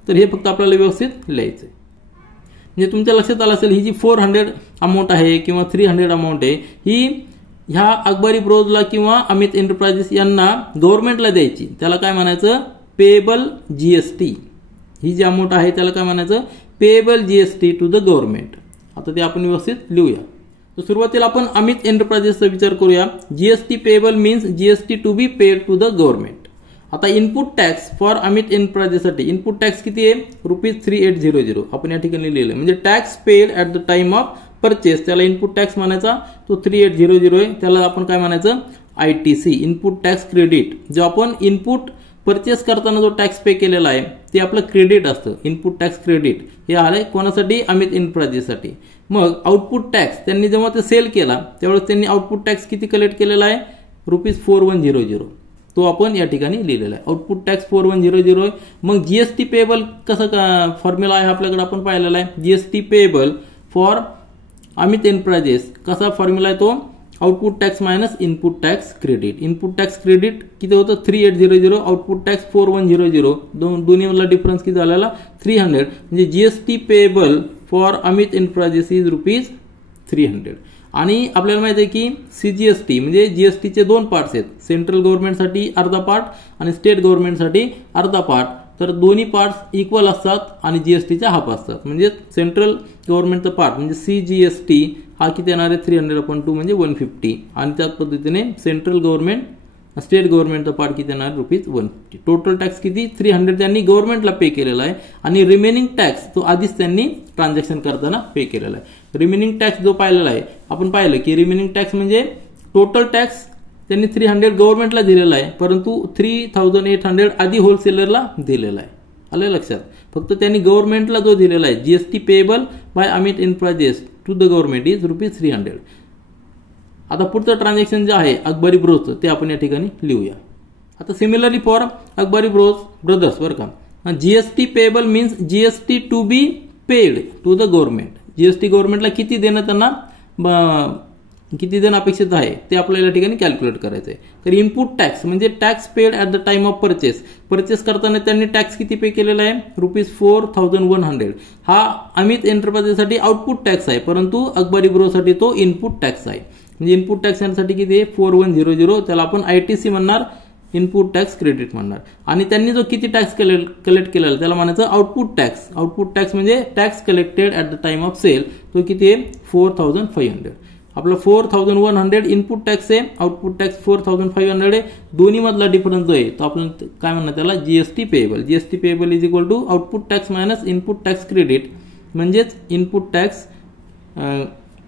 तर हे फक्त आपल्याला व्यवस्थित लिहायचं आहे. म्हणजे तुमच्या लक्षात आलं असेल ही जी 400 अमाऊंट आहे किंवा 300 अमाऊंट आहे, ही ह्या अकबारी ब्रोजला किंवा अमित एंटरप्राइजेस यांना गव्हर्नमेंटला द्यायची. त्याला काय म्हणायचं, पेएबल जीएसटी. ही जी अमाऊंट आहे त्याला काय म्हणायचं, payable GST to the government. आता ते आपण व्यवस्थित लिहूया. तर सुरुवातीला आपण अमित एंटरप्राइजेसचा विचार करूया. GST payable means GST to be paid to the government. आता इनपुट टॅक्स फॉर अमित एंटरप्राइजेससाठी इनपुट टॅक्स किती आहे, ₹3800. आपण या ठिकाणी लिहिलं म्हणजे tax paid at the time of purchase, त्याला इनपुट टॅक्स म्हणायचा, तो 3800 आहे. त्याला आपण काय म्हणायचं, आयटीसी, इनपुट टॅक्स क्रेडिट. जो आपण इनपुट परचेस करताना जो टॅक्स पे केलेला आहे ते आपलं क्रेडिट असतं, इनपुट टॅक्स क्रेडिट. हे आलंय कोणासाठी, अमित एंटरप्राइजेससाठी. मग आउटपुट टॅक्स त्यांनी जेव्हा ते सेल केला त्यावेळेस त्यांनी आउटपुट टॅक्स किती कलेक्ट केलेला आहे, ₹4100. तो आपण या ठिकाणी लिहिलेला आहे. आउटपुट टॅक्स 4100 आहे. मग जीएसटी पेएबल कसं फॉर्म्युला आहे आपल्याकडे, आपण पाहिलेला आहे. GST payable for Amit enterprises कसा फॉर्म्युला आहे तो, output tax minus input tax credit. Input tax credit किती होतं, 3800. Output tax 4100. दोन्ही मधला डिफरन्स किती झालेला, 300. म्हणजे GST payable for Amit enterprises is ₹300. आणि आपल्याला माहिती आहे की सीजीएसटी म्हणजे जीएसटीचे 2 पार्ट्स आहेत, सेंट्रल गव्हर्नमेंटसाठी अर्धा पार्ट आणि स्टेट गव्हर्नमेंटसाठी अर्धा पार्ट. तर दोन्ही पार्ट्स इक्वल असतात आणि जीएसटीच्या हाफ असतात. म्हणजे सेंट्रल गव्हर्नमेंटचा पार्ट म्हणजे सीजीएसटी हा किती येणार आहे, 300/2 म्हणजे 150. आणि त्याच पद्धतीने सेंट्रल गव्हर्नमेंट स्टेट गव्हर्नमेंटचा पार्ट किती येणार, ₹150. टोटल टॅक्स किती, 300 त्यांनी गव्हर्नमेंटला पे केलेला आहे. आणि रिमेनिंग टॅक्स तो आधीच त्यांनी ट्रान्झॅक्शन करताना पे केलेला आहे. रिमेनिंग टॅक्स जो पाहिलेला आहे, आपण पाहिलं की रिमेनिंग टॅक्स म्हणजे टोटल टॅक्स त्यांनी 300 गव्हर्नमेंटला दिलेला आहे, परंतु 3800 आधी होलसेलरला दिलेला आहे. आलं लक्षात. फक्त त्यांनी गव्हर्नमेंटला जो दिलेला आहे, GST payable by Amit enterprises to the government is ₹300. आता पुढचं ट्रान्झॅक्शन जे आहे अकबारी ब्रोजचं ते आपण या ठिकाणी लिहूया. आता सिमिलरली फॉर अकबारी ब्रदर्स बरं का, GST payable means GST to be paid to the government. GST गव्हर्नमेंटला किती देणं, त्यांना किती देणं अपेक्षित आहे ते आपल्याला या ठिकाणी कॅल्क्युलेट करायचं आहे. तर इनपुट टॅक्स म्हणजे tax paid at the time of purchase. Purchase करताना त्यांनी टॅक्स किती पे केलेला आहे, ₹4100. हा अमित एंटरप्राइजेससाठी आउटपुट टॅक्स आहे, परंतु अकबारी ब्रोसाठी तो इनपुट टॅक्स आहे. म्हणजे इनपुट टॅक्स यासाठी किती आहे, 4100. त्याला आपण आयटीसी म्हणणार, इनपुट टॅक्स क्रेडिट म्हणणार. आणि त्यांनी जो किती टॅक्स कलेक्ट केलेला त्याला म्हणायचं आउटपुट टॅक्स. आउटपुट टॅक्स म्हणजे tax collected at the time of sale, तो किती आहे, 4500. आपला 4100 इनपुट टॅक्स आहे, आउटपुट टॅक्स 4500 आहे. दोन्ही मधला डिफरन्स जो आहे तो आपण काय म्हणणार, त्याला GST payable. GST payable is equal to output tax minus input tax credit. म्हणजेच इनपुट टॅक्स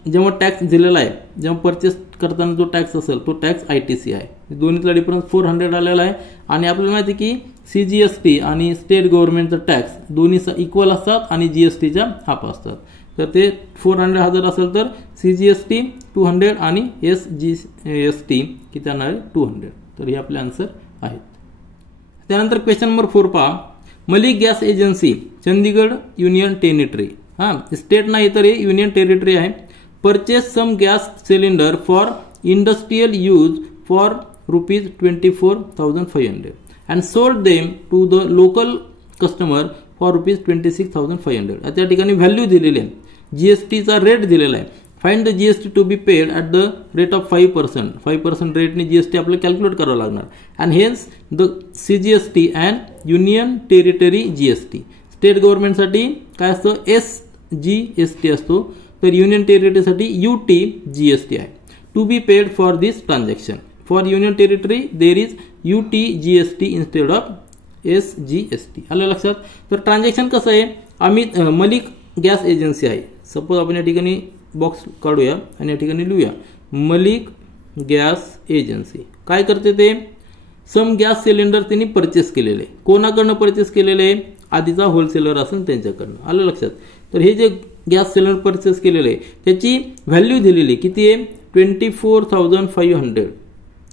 जेव्हा टॅक्स दिलेला आहे, जेव्हा परचेस करताना जो टॅक्स असेल तो टॅक्स आयटीसी आहे. दोन्हीतला डिफरन्स 400 आलेला आहे. आणि आपल्याला माहिती आहे की सीजीएसटी आणि स्टेट गव्हर्नमेंटचा टॅक्स दोन्ही इक्वल असतात आणि जीएसटीच्या हाफ असतात. तर ते 400 हजार असेल तर सीजीएसटी 200 आणि SGST किती येणार आहे 200. तर हे आपले आन्सर आहेत. त्यानंतर क्वेश्चन नंबर 4 पहा. Malik gas agency Chandigarh union territory, state नाही तर हे युनियन टेरिटरी आहे, purchase some gas cylinder for industrial use for ₹24,500 and sold them to the local customer for ₹26,500. त्या ठिकाणी व्हॅल्यू दिलेली आहे, जीएसटीचा रेट दिलेला आहे. Find the GST to be paid at the rate of 5%. 5% रेटने जीएसटी आपल्याला calculate करावं लागणार. And hence the CGST and union territory GST. State गव्हर्नमेंटसाठी काय असतं SGST असतो, तर युनियन टेरिटरीसाठी UTGST आहे. To be paid for this transaction. For union territory there is UTGST instead of SGST. आलं लक्षात. तर ट्रान्झॅक्शन कसं आहे, मलिक गॅस एजन्सी आहे. सपोज आपण या ठिकाणी बॉक्स काढूया आणि या ठिकाणी लिहूया मलिक गॅस एजन्सी. काय करते ते, सम गॅस सिलेंडर त्यांनी परचेस केलेले. कोणाकडनं परचेस केलेले, आधीचा होलसेलर असेल त्यांच्याकडनं. आलं लक्षात. तर हे जे गॅस सिलेंडर परचेस केलेले त्याची व्हॅल्यू दिलेली किती आहे, 24,500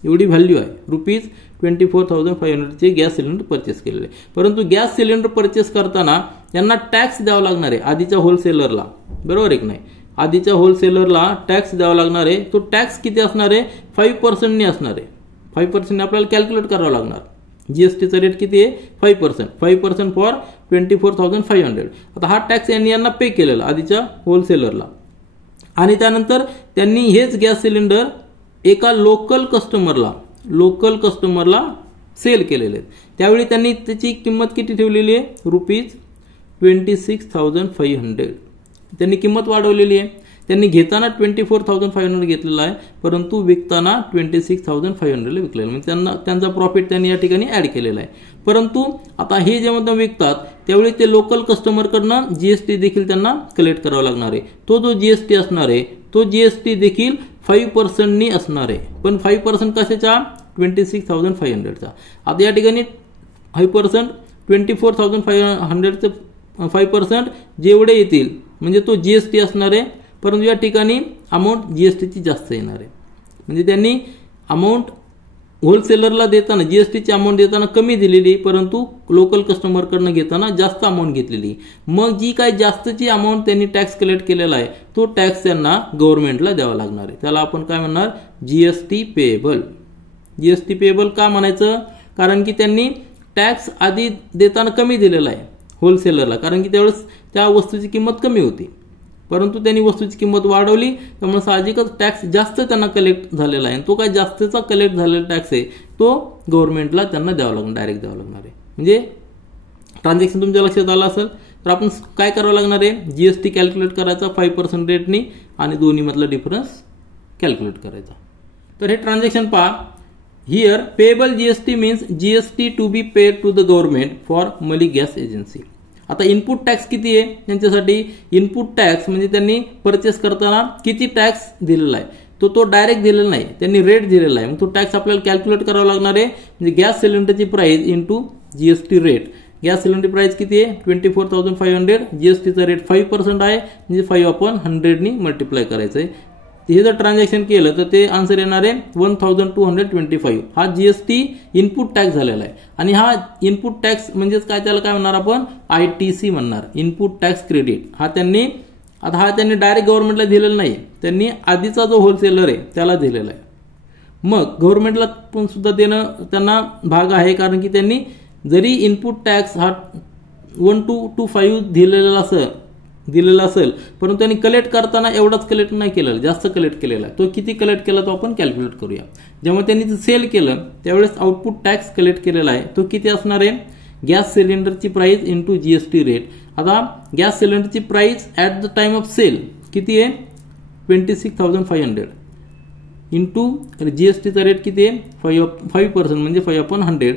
एवढी व्हॅल्यू आहे. ₹24,500 चे गॅस सिलेंडर परचेस केलेले. परंतु गॅस सिलेंडर परचेस करताना त्यांना टॅक्स द्यावा लागणार आहे आधीच्या होलसेलरला, बरोबर आहे की नाही. आधीच्या होलसेलरला टॅक्स द्यावा लागणार आहे. तो टॅक्स किती असणार आहे, 5% असणार आहे. 5% आपल्याला कॅल्क्युलेट करावं लागणार. जीएसटीचा रेट किती आहे 5%. 5% फॉर 24,500. आता हा टॅक्स यांना पे केलेला आधीच्या होलसेलरला, आणि त्यानंतर त्यांनी हेच गॅस सिलेंडर एका लोकल कस्टमरला सेल केलेले आहेत. त्यावेळी त्यांनी त्याची किंमत किती ठेवलेली आहे, ₹26,500. त्यांनी किंमत वाढवलेली आहे. त्यांनी घेताना 24,500 घेतलेला आहे, परंतु विकताना 26,500 विकलेलं, म्हणजे त्यांचा प्रॉफिट त्यांनी या ठिकाणी ऍड केलेला आहे. परंतु आता हे जेव्हा विकतात त्यावेळी ते लोकल कस्टमरकडनं जीएसटी देखील त्यांना कलेक्ट करावा लागणार आहे. तो जो जीएसटी असणार आहे तो जीएसटी देखील 5% असणार आहे. पण 5% कशाचा, 26,500चा. आता या ठिकाणी 5% 24,500चे 5% जेवढे येतील म्हणजे तो जीएसटी असणार आहे. परंतु या ठिकाणी अमाऊंट जीएसटीची जास्त येणार आहे. म्हणजे त्यांनी अमाऊंट होलसेलरला देताना जीएसटीची अमाऊंट देताना कमी दिलेली, परंतु लोकल कस्टमरकडनं घेताना जास्त अमाऊंट घेतलेली. मग जी काय जास्तची अमाऊंट त्यांनी टॅक्स कलेक्ट केलेला आहे तो टॅक्स त्यांना गव्हर्नमेंटला द्यावा लागणार आहे. त्याला आपण काय म्हणणार, जीएसटी पेएबल. जीएसटी पेएबल का म्हणायचं, कारण की त्यांनी टॅक्स आधी देताना कमी दिलेला आहे होलसेलरला, कारण की त्यावेळेस त्या वस्तूची किंमत कमी होती. परंतु त्यांनी वस्तूची किंमत वाढवली, त्यामुळे साहजिकच टॅक्स जास्त त्यांना कलेक्ट झालेला आहे. तो काय जास्तचा कलेक्ट झालेला टॅक्स आहे तो गव्हर्नमेंटला त्यांना द्यावा लागणार, डायरेक्ट द्यावा लागणार आहे. म्हणजे ट्रान्झॅक्शन तुमच्या लक्षात आलं असेल. तर आपण काय करावं लागणार आहे, जीएसटी कॅल्क्युलेट करायचा 5% रेटनी आणि दोन्हीमधला डिफरन्स कॅल्क्युलेट करायचा. तर हे ट्रान्झॅक्शन पहा. Here payable GST means GST to be paid to the government for Malik gas agency. आता इनपुट टॅक्स किती आहे त्यांच्यासाठी, इनपुट टॅक्स म्हणजे त्यांनी परचेस करताना किती टॅक्स दिलेला आहे तो डायरेक्ट दिलेला नाही, त्यांनी रेट दिलेला आहे. मग तो टॅक्स आपल्याला कॅल्क्युलेट करावा लागणार आहे. म्हणजे गॅस सिलेंडरची price into GST rate. Gas cylinder price किती आहे 24,500, जीएसटीचा रेट 5% आहे, म्हणजे 5/100 मल्टिप्लाय करायचं आहे. हे जर ट्रान्झॅक्शन केलं तर ते आन्सर येणार आहे 1,225. हा जीएसटी इनपुट टॅक्स झालेला आहे. आणि हा इनपुट टॅक्स म्हणजेच काय, त्याला काय म्हणणार आपण, ITC म्हणणार, इनपुट टॅक्स क्रेडिट. हा त्यांनी डायरेक्ट गव्हर्नमेंटला दिलेला नाही, त्यांनी आधीचा जो होलसेलर आहे त्याला दिलेला आहे. मग गव्हर्नमेंटला पण सुद्धा देणं त्यांना भाग आहे, कारण की त्यांनी जरी इनपुट टॅक्स हा 1,225 दिलेला असेल परंतु त्यांनी कलेक्ट करताना एवढाच कलेक्ट नाही केलेला, जास्त कलेक्ट केलेला आहे. तो किती कलेक्ट केला तो आपण कॅल्क्युलेट करूया. जेव्हा त्यांनी सेल केलं त्यावेळेस आउटपुट टॅक्स कलेक्ट केलेला आहे तो किती असणार आहे, गॅस सिलेंडरची प्राइस इंटू जीएसटी रेट. आता गॅस सिलेंडरची price at the time of sale किती आहे 26,500 इंटू जीएसटीचा रेट किती आहे 5% म्हणजे 5/100.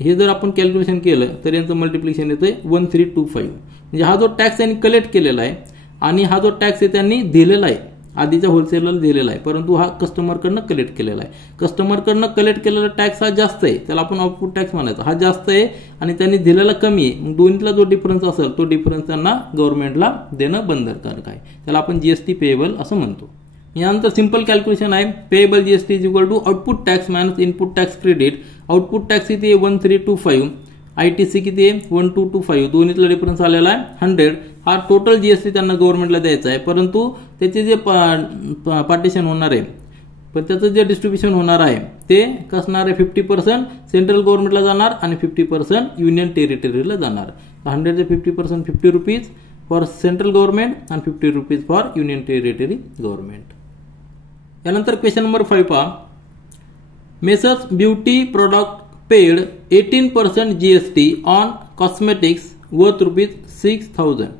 हे जर आपण कॅल्क्युलेशन केलं तर यांचं मल्टिप्लिकेशन येतंय 1,325. म्हणजे हा जो टॅक्स त्यांनी कलेक्ट केलेला आहे आणि हा जो टॅक्स आहे त्यांनी दिलेला आहे आधीच्या होलसेलरला दिलेला आहे, परंतु हा कस्टमरकडनं कलेक्ट केलेला आहे. कस्टमरकडनं कलेक्ट केलेला टॅक्स हा जास्त आहे, त्याला आपण आउटपुट टॅक्स म्हणायचा. हा जास्त आहे आणि त्यांनी दिलेला कमी आहे. मग दोन्हीतला जो डिफरन्स असेल तो डिफरन्स त्यांना गव्हर्नमेंटला देणं बंधनकारक आहे. त्याला आपण जीएसटी पेएबल असं म्हणतो. यानंतर सिंपल कॅल्क्युलेशन आहे. Payable GST is equal to output tax minus input tax credit. Output tax किती आहे 1325, आयटीसी किती आहे 1225, दोन्हीतला डिफरन्स आलेला आहे 100. हा टोटल जीएसटी त्यांना गव्हर्नमेंटला द्यायचा आहे, परंतु त्याचे जे पार्टिशन होणार आहे, पण त्याचं जे डिस्ट्रीब्युशन होणार आहे ते कसणार आहे 50% सेंट्रल गव्हर्नमेंटला जाणार आणि 50% युनियन टेरिटरीला जाणार. 100चे 50% 50 रुपीज फॉर सेंट्रल गव्हर्नमेंट आणि 50 rupees for union territory government. यानंतर क्वेश्चन नंबर 5 पहा. Messrs beauty product paid 18% GST on cosmetics worth ₹6,000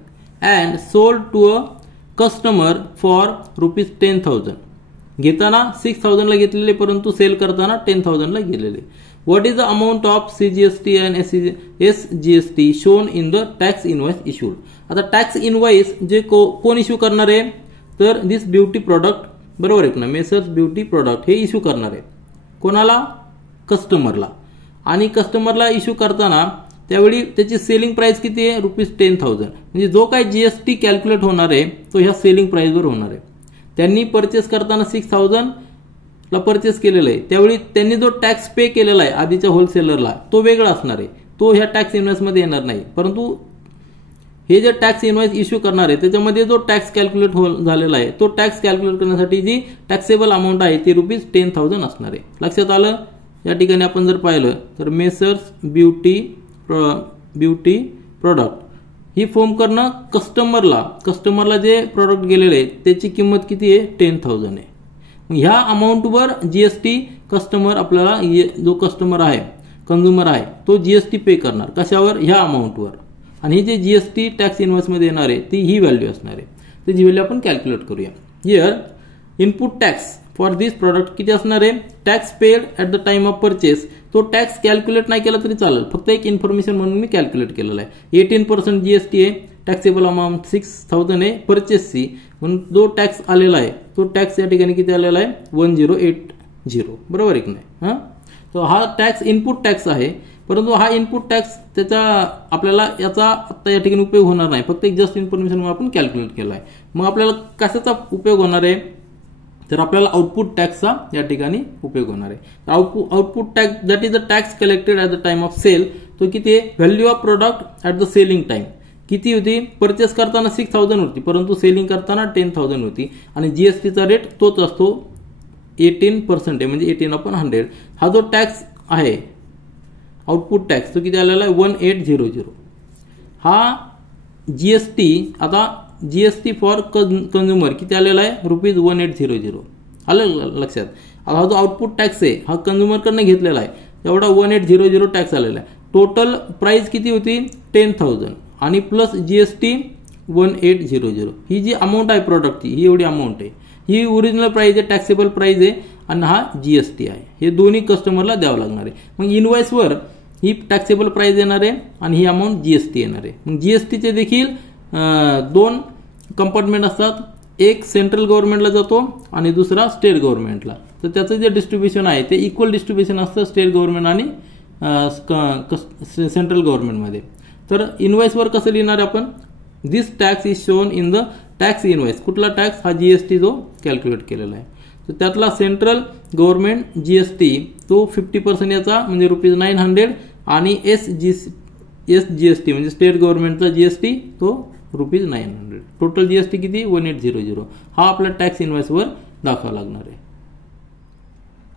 and sold to a customer for ₹10,000. घेताना 6,000 ला घेतलेले, परंतु सेल करताना 10,000 ला गेलेले. What is the amount of CGST and SGST shown in the tax invoice issued. आता tax invoice जे कोण इश्यू करणार आहे, तर दिस ब्युटी प्रोडक्ट, बरोबर आहे ना, मेसर्स ब्युटी प्रोडक्ट हे इश्यू करणार आहे कोणाला, कस्टमरला. आणि कस्टमरला इश्यू करताना त्यावेळी त्याची सेलिंग प्राइस किती आहे ₹10,000. म्हणजे जो काय जीएसटी कॅल्क्युलेट होणार आहे तो ह्या सेलिंग प्राइसवर होणार आहे. त्यांनी परचेस करताना 6,000 ला परचेस केलेलं आहे, त्यावेळी त्यांनी जो टॅक्स पे केलेला आहे आधीच्या होलसेलरला तो वेगळा असणार आहे, तो ह्या टॅक्स इन्व्हॉइस मध्ये येणार नाही. परंतु हे जे टॅक्स इन्व्हॉइस इश्यू करणार आहे त्याच्यामध्ये जो टॅक्स कॅल्क्युलेट झालेला आहे तो टॅक्स कॅल्क्युलेट करण्यासाठी जी टॅक्सेबल अमाऊंट आहे ती ₹10,000 असणार आहे. लक्षात आलं. या ठिकाणी आपण जर पाहिलं तर मेसर्स ब्युटी प्रोडक्ट ही फॉर्म करणं कस्टमरला जे प्रोडक्ट गेलेले आहे त्याची किंमत किती आहे 10,000 आहे. ह्या अमाऊंटवर जीएसटी कस्टमर आपल्याला, जो कस्टमर आहे कंझ्युमर आहे तो जीएसटी पे करणार कशावर, ह्या अमाऊंटवर. आणि ही जे जीएसटी टॅक्स इनवॉइस मध्ये येणार आहे ती ही व्हॅल्यू असणार आहे. त्याची व्हॅल्यू आपण कॅल्क्युलेट करूया. Here input tax for this product किती असणार आहे, tax paid at the time of purchase. तो टॅक्स कॅल्क्युलेट नाही केला तरी चालेल, फक्त एक इन्फॉर्मेशन म्हणून मी कॅल्क्युलेट केलेला आहे. 18% जीएसटी आहे, टॅक्सेबल अमाऊंट 6,000 आहे परचेसची, म्हणून जो टॅक्स आलेला आहे तो टॅक्स या ठिकाणी किती आलेला आहे 1080, बरोबर आहे की नाही. तो हा टॅक्स इनपुट टॅक्स आहे, परंतु हा इनपुट टॅक्स त्याचा आपल्याला याचा आता या ठिकाणी उपयोग होणार नाही, फक्त एक जस्ट इन्फॉर्मेशन आपण कॅल्क्युलेट केला आहे. मग आपल्याला कशाचा उपयोग होणार आहे, तर आपल्याला आउटपुट टॅक्सचा या ठिकाणी उपयोग होणार आहे. Output tax that is the tax collected at the time of sale. तो किती आहे, value of product at the selling time किती होती, परचेस करताना 6,000 होती, परंतु सेलिंग करताना 10,000 होती. आणि जीएसटीचा रेट तोच असतो 18% आहे, म्हणजे 18/100. हा जो टॅक्स आहे आउटपुट टॅक्स तो किती आलेला आहे 1800. हा जीएसटी, आता जीएसटी फॉर कंझ्युमर किती आलेला आहे ₹1800. आलं लक्षात. आता हा जो आउटपुट टॅक्स आहे हा कंझ्युमर कडनं घेतलेला आहे, तेवढा 1800 टॅक्स आलेला आहे. टोटल प्राइस किती होती 10,000 आणि प्लस जीएसटी 1800. ही जी अमाऊंट आहे प्रोडक्टची ही एवढी अमाऊंट आहे, ही ओरिजिनल प्राइस आहे, टॅक्सेबल प्राइस आहे, आणि हा जीएसटी आहे. हे दोन्ही कस्टमरला द्यावं लागणार आहे. मग इनवॉइसवर ही टॅक्सेबल प्राइस येणार आहे आणि ही अमाऊंट जीएसटी येणार आहे. मग जीएसटीचे देखील 2 कंपार्टमेंट असतात, एक सेंट्रल गव्हर्नमेंटला जातो आणि दुसरा स्टेट गव्हर्नमेंटला. तर त्याचं जे डिस्ट्रीब्युशन आहे ते इक्वल डिस्ट्रीब्युशन असतं स्टेट गव्हर्नमेंट आणि सेंट्रल गव्हर्नमेंटमध्ये. तर इनवॉइसवर कसं लिहिणार आपण, this tax is shown in the tax invoice. कुठला टॅक्स, हा जीएसटी जो कॅल्क्युलेट केलेला आहे. तर त्यातला सेंट्रल गव्हर्नमेंट जीएसटी तो 50% याचा म्हणजे ₹900 आणि एसजीएसटी म्हणजे स्टेट गव्हर्नमेंटचा जीएसटी तो ₹900. टोटल जीएसटी किती 1800. हा आपल्या टॅक्स इनवॉइसवर दाखवावा लागणार आहे.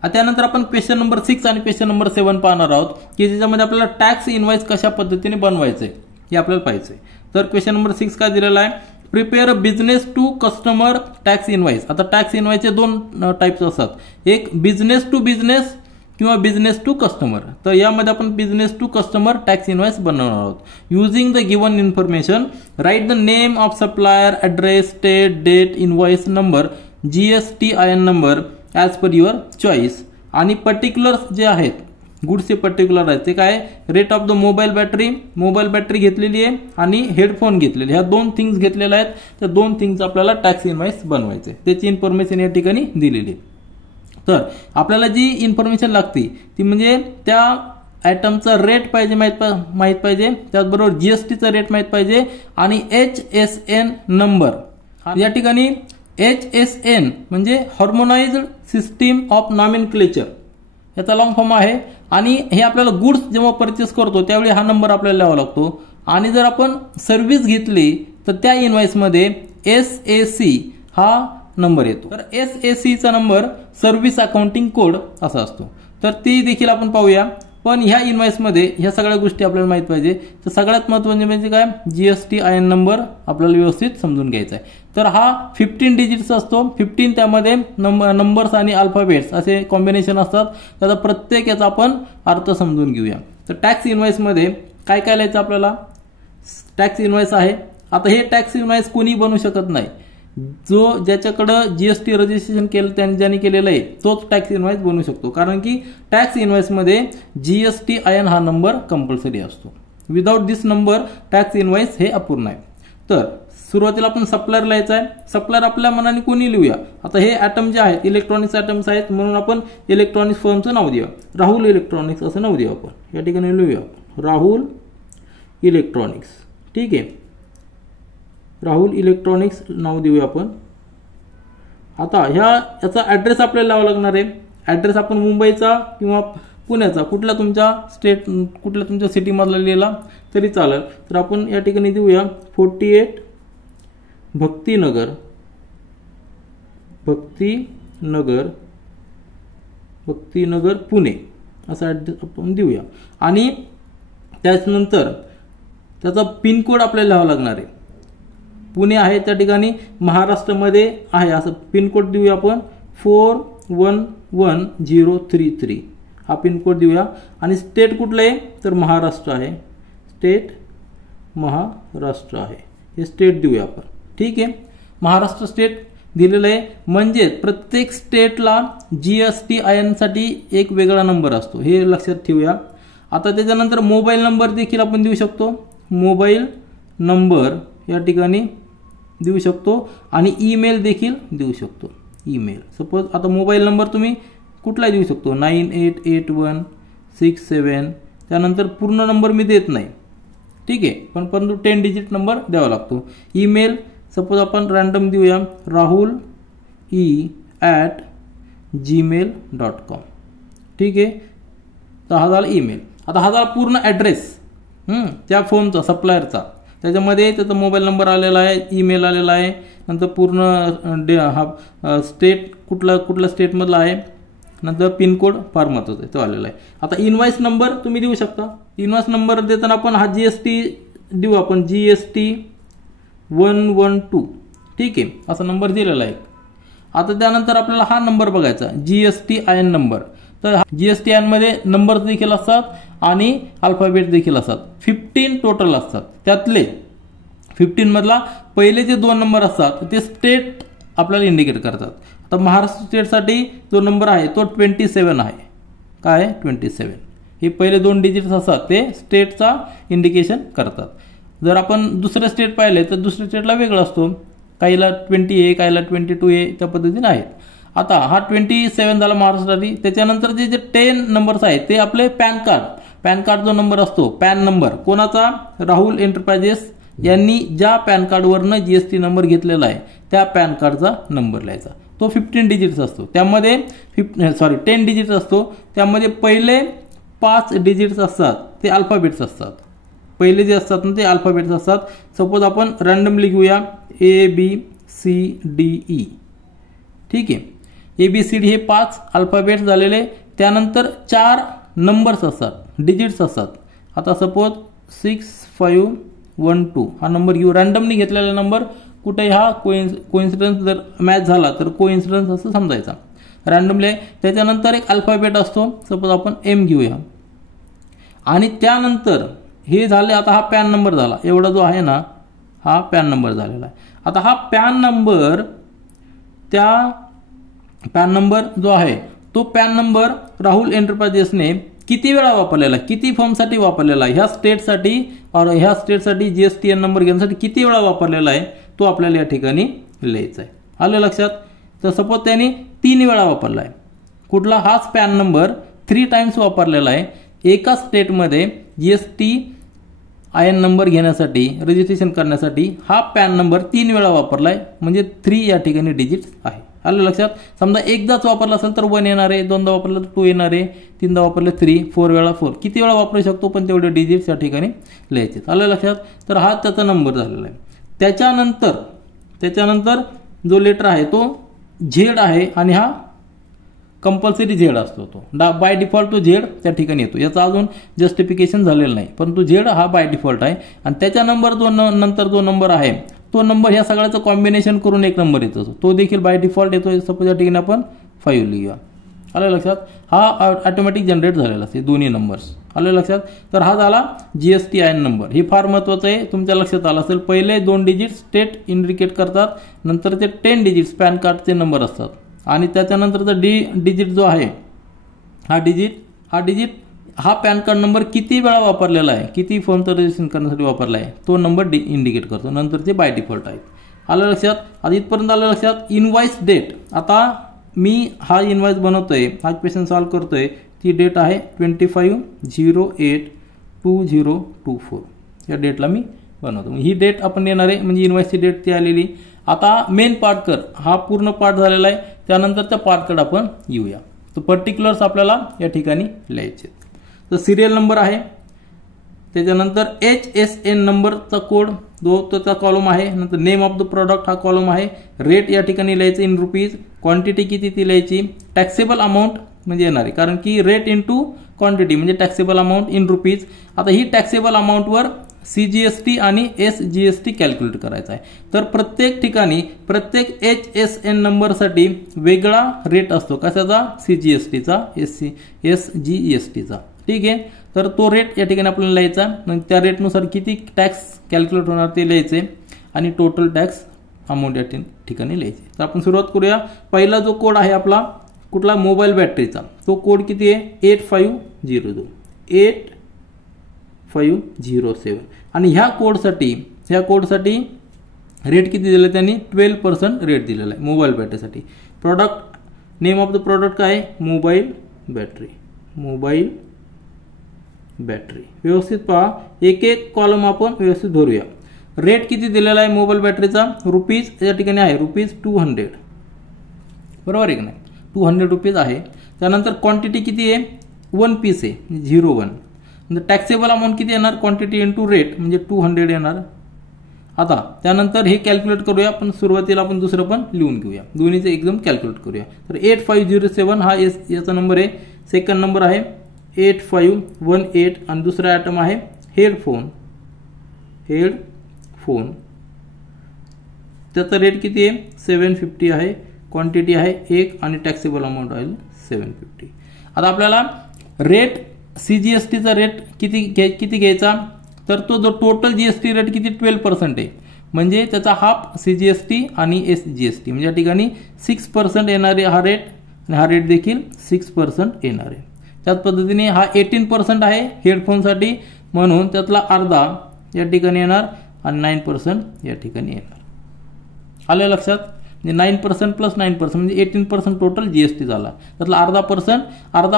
त्यानंतर आपण क्वेश्चन नंबर 6 आणि क्वेश्चन नंबर 7 पाहणार आहोत की ज्याच्यामध्ये आपल्याला टॅक्स इनवॉइस कशा पद्धतीने बनवायचंय हे आपल्याला पाहायचंय. तर क्वेश्चन नंबर 6 काय दिलेला आहे, prepare a business to customer tax invoice. आता टॅक्स इनवॉइसचे 2 टाइप्स असतात, एक बिझनेस टू बिझनेस किंवा बिझनेस टू कस्टमर. तर यामध्ये आपण business to customer tax invoice बनवणार आहोत. Using the given information write the name of supplier, address, state, date, invoice number, GSTIN number as per your choice. आणि particulars जे आहेत गुड्सचे पर्टिक्युलर आहेत ते काय, rate of the mobile battery घेतलेली आहे आणि हेडफोन घेतलेले, ह्या 2 थिंग्स घेतलेल्या आहेत. त्या 2 थिंग्स आपल्याला टॅक्स इनवॉइस बनवायचे, त्याची इन्फॉर्मेशन या ठिकाणी दिलेली. तर आपल्याला जी इन्फॉर्मेशन लागते ती म्हणजे त्या आयटमचा रेट पाहिजे माहित पाहिजे, त्याचबरोबर जीएसटीचा रेट माहित पाहिजे आणि HSN नंबर. या ठिकाणी HSN म्हणजे हार्मोनाइज्ड सिस्टीम ऑफ नॉमेनक्लेचर, याचा लॉंग फॉर्म आहे. आणि हे आपल्याला गुड्स जेव्हा परचेस करतो त्यावेळी हा नंबर आपल्याला लिहावा लागतो. आणि जर आपण सर्व्हिस घेतली तर त्या इनव्हॉइसमध्ये SAC हा नंबर येतो. तर SAC चा नंबर सर्व्हिस अकाउंटिंग कोड असा असतो. तर ती देखील आपण पाहूया. पण ह्या इनव्हॉइसमध्ये ह्या सगळ्या गोष्टी आपल्याला माहित पाहिजे. तर सगळ्यात महत्त्वाचे म्हणजे काय, GSTIN नंबर आपल्याला व्यवस्थित समजून घ्यायचा आहे. तर हा 15 डिजिट्स असतो. 15 त्यामध्ये नंबर्स आणि अल्फाबेट्स असे कॉम्बिनेशन असतात. त्याचा प्रत्येक याचा आपण अर्थ समजून घेऊया. तर टॅक्स इनव्हॉइसमध्ये काय काय लिहायचं आपल्याला, टॅक्स इनव्हॉइस आहे. आता हे टॅक्स इनव्हॉइस कोणी बनवू शकत नाही. जो ज्याच्याकडं GST रजिस्ट्रेशन केलं ज्यांनी केलेलं आहे तोच टॅक्स इनव्हॉइस बनवू शकतो. कारण की टॅक्स इनव्हॉइसमध्ये GSTIN हा नंबर कंपल्सरी असतो. विदाउट दिस नंबर टॅक्स इनव्हॉइस हे अपूर्ण आहे. तर सुरुवातीला आपण सप्लायर लिहायचा आहे. सप्लायर आपल्या मनाने कोणी लिहूया. आता हे ॲटम जे आहेत इलेक्ट्रॉनिक्स ॲटम्स आहेत म्हणून आपण इलेक्ट्रॉनिक्स फर्मचं नाव देऊया. राहुल इलेक्ट्रॉनिक्स असं नाव देऊ आपण. या ठिकाणी लिहूया राहुल इलेक्ट्रॉनिक्स. ठीक आहे, राहुल इलेक्ट्रॉनिक्स नाव देऊया आपण. आता याचा ॲड्रेस आपल्याला लावावा लागणार आहे. ॲड्रेस आपण मुंबईचा किंवा पुण्याचा कुठल्या तुमच्या सिटीमधला लिहिला तरी चालेल. तर आपण या ठिकाणी देऊया 48 भक्तिनगर पुणे असा ॲड्रेस आपण देऊया. आणि त्याच्यानंतर त्याचा पिनकोड आपल्याला लिहावा लागणार आहे. पुणे आहे त्या ठिकाणी महाराष्ट्रामध्ये आहे असं पिनकोड देऊया आपण 411033 हा पिनकोड देऊया. आणि स्टेट कुठलं आहे तर महाराष्ट्र आहे. स्टेट महाराष्ट्र आहे, हे स्टेट देऊया आपण. ठीक आहे, महाराष्ट्र स्टेट दिलेलं आहे. म्हणजे प्रत्येक स्टेटला GSTIN साठी एक वेगळा नंबर असतो, हे लक्षात ठेवूया. आता त्याच्यानंतर मोबाईल नंबर देखील आपण देऊ शकतो. मोबाईल नंबर या ठिकाणी देऊ शकतो आणि ईमेल देखील देऊ शकतो. ईमेल सपोज आता मोबाईल नंबर तुम्ही कुठलाही देऊ शकतो 988167. त्यानंतर पूर्ण नंबर मी देत नाही. ठीक आहे, पण परंतु 10 डिजिट नंबर द्यावा लागतो. ईमेल सपोज आपण रँडम देऊया rahul@gmail.com. ठीक आहे, तर हा झाला ईमेल. आता हा झाला पूर्ण ॲड्रेस त्या फर्मचा सप्लायरचा. त्याच्यामध्ये त्याचा मोबाईल नंबर आलेला आहे, ईमेल आलेला आहे, नंतर पूर्ण स्टेट कुठल्या स्टेटमधला आहे, नंतर पिनकोड फार महत्त्वाचा आहे तो आलेला आहे. आता इनव्हॉइस नंबर तुम्ही देऊ शकता. इनव्हॉइस नंबर देताना आपण हा GST देऊ आपण GST 112. ठीक आहे, असा नंबर दिलेला आहे. आता त्यानंतर आपल्याला हा नंबर बघायचा GSTIN नंबर. तर GSTIN मध्ये नंबर देखील असतात आणि अल्फाबेट देखील असतात. 15 टोटल असतात. त्यातले 15 मधला पहिले जे 2 नंबर असतात ते स्टेट आपल्याला इंडिकेट करतात. आता महाराष्ट्र स्टेटसाठी जो नंबर आहे तो 27 आहे. काय 27, हे पहिले 2 डिजिट्स असतात ते स्टेटचा इंडिकेशन करतात. जर आपण दुसरे स्टेट पाहिले तर दुसऱ्या स्टेटला वेगळा असतो. काहीला 20 आहे, काहीला 22 आहे, त्या पद्धतीने आहेत. आता हा 27 झाला महाराष्ट्रासाठी. त्याच्यानंतर जे 10 नंबर्स आहेत ते आपले पॅन कार्ड जो नंबर असतो, पॅन नंबर कोणाचा, राहुल एंटरप्राइजेस यांनी ज्या पॅन कार्डवरनं GST नंबर घेतलेला आहे त्या पॅन कार्डचा नंबर लिहायचा. तो 15 डिजिट्स असतो. त्यामध्ये 10 डिजिट्स असतो. त्यामध्ये पहिले 5 डिजिट्स असतात ते अल्फाबेट्स असतात. पहिले जे असतात ना ते अल्फाबेट्स असतात. सपोज आपण रँडमली घेऊया ABCDE. ठीक आहे, ABCD हे 5 अल्फाबेट्स झालेले. त्यानंतर 4 नंबर्स असतात, डिजिट्स असतात. आता सपोज 6512 हा नंबर घेऊ. रँडमली घेतलेला नंबर कुठे हा कोइन्सिडन्स जर मॅच झाला तर कोइन्सिडन्स असं समजायचा. रँडमली त्याच्यानंतर एक अल्फाबेट असतो. सपोज आपण M घेऊया. आणि त्यानंतर हे झाले. आता हा पॅन नंबर झाला. एवढा जो आहे ना हा पॅन नंबर झालेला आहे. आता हा पॅन नंबर पॅन नंबर जो आहे तो पॅन नंबर राहुल एंटरप्राइजेसने किती वेळा वापरलेला, किती फर्मसाठी वापरलेला आहे, ह्या स्टेटसाठी GSTIN नंबर घेण्यासाठी किती वेळा वापरलेला आहे तो आपल्याला या ठिकाणी लिहायचा आहे. आलं लक्षात. तर सपोज त्याने 3 वेळा वापरला आहे. कुठला, हाच पॅन नंबर 3 टाइम्स वापरलेला आहे. एका स्टेटमध्ये GST आयन नंबर घेण्यासाठी रजिस्ट्रेशन करण्यासाठी हा पॅन नंबर 3 वेळा वापरलाय, म्हणजे 3 या ठिकाणी डिजिट्स आहे. आलं लक्षात. समजा एकदाच वापरला असेल तर 1 येणार आहे, दोनदा वापरलं तर 2 येणार आहे, तीनदा वापरलं 3, 4 वेळा 4. किती वेळा वापरू शकतो पण तेवढे डिजिट्स या ठिकाणी लिहायचे. आलं लक्षात. तर हा त्याचा नंबर झालेला आहे. त्याच्यानंतर जो लेटर आहे तो झेड आहे आणि हा कंपल्सरी झेड असतो. तो बाय डिफॉल्ट तो झेड त्या ठिकाणी येतो. याचा अजून जस्टिफिकेशन झालेलं नाही, परंतु झेड हा बाय डिफॉल्ट आहे. आणि त्याच्या नंतर जो नंबर आहे तो नंबर ह्या सगळ्याचं कॉम्बिनेशन करून एक नंबर येतो, तो देखील बाय डिफॉल्ट येतो. सपोज या ठिकाणी आपण 5 लिहूया. आलं लक्षात. हा ऑटोमॅटिक जनरेट झालेला असते दोन्ही नंबर्स. आलं लक्षात. तर हा झाला GST आयन नंबर. हे फार महत्त्वाचं आहे, तुमच्या लक्षात आलं असेल. पहिले 2 डिजिट स्टेट इंडिकेट करतात, नंतर ते 10 डिजिट्स पॅन कार्डचे नंबर असतात. आणि त्याच्यानंतरचा डिजिट जो आहे हा पॅन कार्ड नंबर किती वेळा वापरलेला आहे, किती फॉर्मचं रजिस्ट्रेशन करण्यासाठी वापरला आहे तो नंबर इंडिकेट करतो. नंतर ते बाय डिफॉल्ट आहे. आलं लक्षात. आता इथपर्यंत आलं लक्षात. Invoice date. आता मी हा इनवॉइस बनवतोय, हा क्वेश्चन सॉल्व्ह करतोय. ती डेट आहे 25/08/2024 या डेटला मी बनवतो. ही डेट आपण येणार आहे, म्हणजे इनवॉइसची डेट ती आलेली. आता मेन पार्ट कर हा पूर्ण पार्ट झालेला आहे. त्यानंतर त्या पार्टकडे आपण येऊया. तर पर्टिक्युलर्स आपल्याला या ठिकाणी लिहायचे. तर सिरियल नंबर आहे, त्याच्यानंतर HSN नंबरचा कोड जो त्याचा कॉलम आहे, नंतर नेम ऑफ द प्रॉडक्ट हा कॉलम आहे. रेट या ठिकाणी लिहायचं इन रुपीज, क्वांटिटी किती ती लिहायची, टॅक्सेबल अमाऊंट म्हणजे येणार आहे, कारण की रेट इंटू क्वांटिटी म्हणजे टॅक्सेबल अमाऊंट इन रुपीज. आता ही टॅक्सेबल अमाऊंटवर CGST आणि SGST कॅल्क्युलेट करायचा आहे. तर प्रत्येक ठिकाणी प्रत्येक HSN नंबरसाठी वेगळा रेट असतो. कशाचा? CGSTचा, SGSTचा. ठीक आहे. तर तो रेट या ठिकाणी आपल्याला लिहायचा. मग त्या रेटनुसार किती टॅक्स कॅल्क्युलेट होणार ते लिहायचे आणि टोटल टॅक्स अमाऊंट या ठिकाणी लिहायचे. तर आपण सुरुवात करूया. पहिला जो कोड आहे आपला कुठला? मोबाईल बॅटरीचा. तो कोड किती आहे? 8502 8507. आणि ह्या कोडसाठी रेट किती दिला त्यांनी? 12% रेट दिलेला आहे मोबाईल बॅटरीसाठी. Product name of the product काय आहे? Mobile battery. व्यवस्थित पहा, एक एक कॉलम आपण व्यवस्थित भरूया. रेट किती दिलेला आहे मोबाईल बॅटरीचा? रुपीज या ठिकाणी आहे ₹200. बरोबर आहे की नाही? 200 रुपीज आहे. त्यानंतर क्वांटिटी किती आहे? 1 पीस आहे, 01. म्हणजे टॅक्सेबल अमाऊंट किती येणार? क्वांटिटी इंटू रेट म्हणजे 200 येणार. आता त्यानंतर हे कॅल्क्युलेट करूया. पण सुरुवातीला आपण दुसरं पण लिहून घेऊया, दोन्हीचे एकदम कॅल्क्युलेट करूया. तर 8507 हा याचा नंबर आहे. सेकंड नंबर आहे 8518 आणि दुसरा आयटम आहे हेडफोन. त्याचा रेट किती आहे? 750 आहे. क्वांटिटी आहे 1 आणि टॅक्सेबल अमाऊंट आहे 750. आता आपल्याला रेट CGSTचा रेट किती घ्यायचा? तर तो जो टोटल GST रेट किती? 12% आहे. म्हणजे त्याचा हाफ CGST आणि SGST म्हणजे या ठिकाणी 6% येणारे हा रेट आणि हा रेट देखील 6% येणार आहे. त्याच पद्धतीने हा 18% आहे हेडफोनसाठी, म्हणून त्यातला अर्धा या ठिकाणी येणार आणि 9% या ठिकाणी येणार. आलं लक्षात? म्हणजे 9% प्लस 9% म्हणजे 18% टोटल GST झाला. त्यातला अर्धा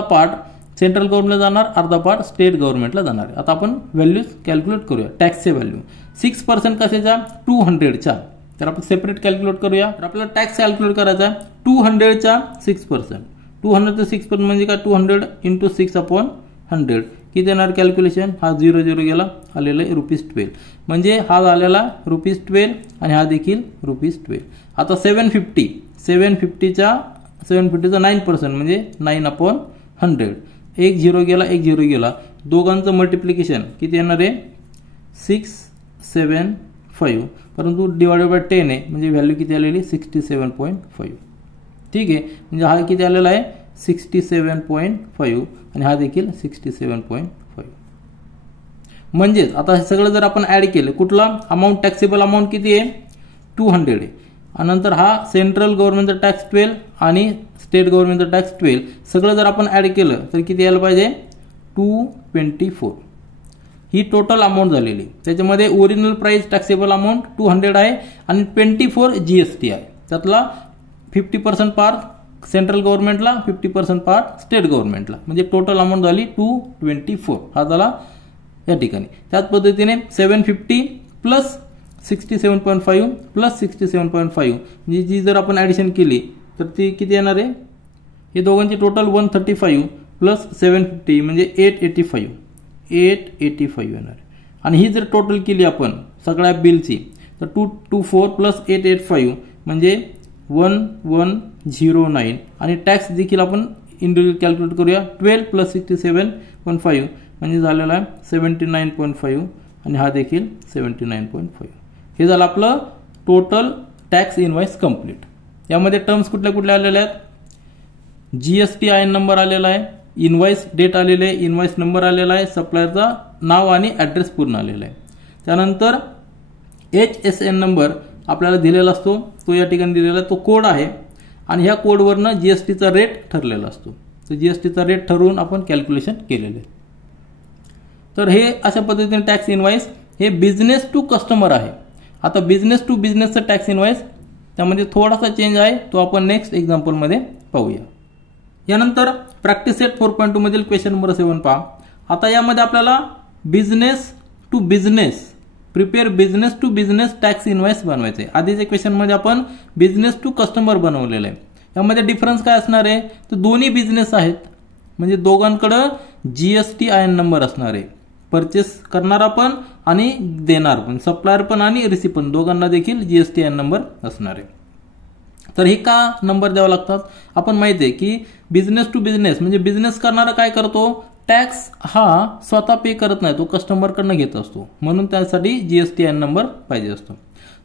पार्ट सेंट्रल गव्हर्नमेंटला जाणार, अर्धा पार्ट स्टेट गव्हर्नमेंटला जाणार. आता आपण व्हॅल्यूज कॅल्क्युलेट करूया. टॅक्सचे व्हॅल्यू 6% कशाच्या? 200च्या. तर आपण सेपरेट कॅल्क्युलेट करूया. तर आपल्याला टॅक्स कॅल्क्युलेट करायचा आहे 200च्या 6%. 200चं 6% म्हणजे काय? 200 इंटू 6/100 किती येणार कॅल्क्युलेशन? हा 0 गेला, आलेला आहे ₹12. म्हणजे हा झालेला ₹12 आणि हा देखील ₹12. आता 750चा 9% म्हणजे 9/100. 1 0 गेला. दोघांचं मल्टिप्लिकेशन किती येणार आहे? 675. परंतु डिवायडेड बाय 10 आहे म्हणजे व्हॅल्यू किती आलेली? 67.5. ठीक आहे. म्हणजे हा किती आलेला आहे? 67.5 आणि हा देखील 67.5. म्हणजेच आता हे सगळं जर आपण ऍड केलं, कुठला अमाऊंट टॅक्सेबल अमाऊंट किती आहे? 200 आहे. आणि नंतर हा सेंट्रल गव्हर्नमेंटचा टॅक्स 12 आणि स्टेट गव्हर्नमेंटचा टॅक्स 12 सगळं जर आपण ऍड केलं तर किती यायला पाहिजे? 224. ही टोटल अमाऊंट झालेली. त्याच्यामध्ये ओरिजिनल प्राइस टॅक्सेबल अमाऊंट 200 आहे आणि 24 GST आहे. त्यातला 50% पार्ट सेंट्रल गव्हर्नमेंटला, 50% पार्ट स्टेट गव्हर्नमेंटला, म्हणजे टोटल अमाऊंट झाली 224. हा झाला या ठिकाणी. त्याच पद्धतीने 750 प्लस 67.5 प्लस 67.5 म्हणजे जी जर आपण ॲडिशन केली तर ती किती येणार आहे, हे दोघांची टोटल 135 प्लस 750 म्हणजे 885 येणार. आणि ही जर टोटल केली आपण सगळ्या बिलची तर 224 प्लस 885 म्हणजे 1109. आणि टॅक्स देखील आपण इंडिव्हिज्युअल कॅल्क्युलेट करूया. 12 प्लस 67.5 म्हणजे झालेला आहे 79.5 आणि हा देखील 79.5. हे झालं आपलं टोटल टॅक्स इनवॉइस कंप्लीट. यामध्ये टर्म्स कुठल्या कुठल्या आलेल्या आहेत, GST IN नंबर आलेला आहे, इनवॉइस डेट आलेले आहे, इनवॉइस नंबर आलेला आहे, सप्लायरचा नाव आणि ॲड्रेस पूर्ण आलेला आहे. त्यानंतर HSN नंबर आपल्याला दिलेला असतो, तो या ठिकाणी दिलेला आहे, तो कोड आहे आणि ह्या कोडवरनं GSTचा रेट ठरलेला असतो. तर GSTचा रेट ठरवून आपण कॅल्क्युलेशन केलेले आहे. तर हे अशा पद्धतीने टॅक्स इनवॉइस हे बिझनेस टू कस्टमर आहे. आता बिझनेस टू बिझनेसचा टॅक्स इनवॉइस त्यामध्ये थोडासा चेंज आहे, तो आपण नेक्स्ट एक्झाम्पलमध्ये पाहूया. यानंतर प्रॅक्टिस सेट 4.2 मधील क्वेश्चन नंबर 7 पहा. आता यामध्ये आपल्याला business to business prepare business to business tax invoice बनवायचे. आधीच्या क्वेश्चनमध्ये आपण बिझनेस टू कस्टमर बनवलेलं आहे. यामध्ये डिफरन्स काय असणार आहे, तर दोन्ही बिझनेस आहेत म्हणजे दोघांकडं GST IN नंबर असणार आहे. परचेस करणारा पण आणि देणार पण, सप्लायर पण आणि रिसिप्ट पण दोघांना देखील GST IN नंबर असणार आहे. तर हे का नंबर द्यावा लागतात, आपण माहिती आहे की बिझनेस टू बिझनेस म्हणजे बिझनेस करणारा काय करतो, टॅक्स हा स्वतः पे करत नाही, तो कस्टमरकडनं घेत असतो, म्हणून त्यासाठी GST IN नंबर पाहिजे असतो.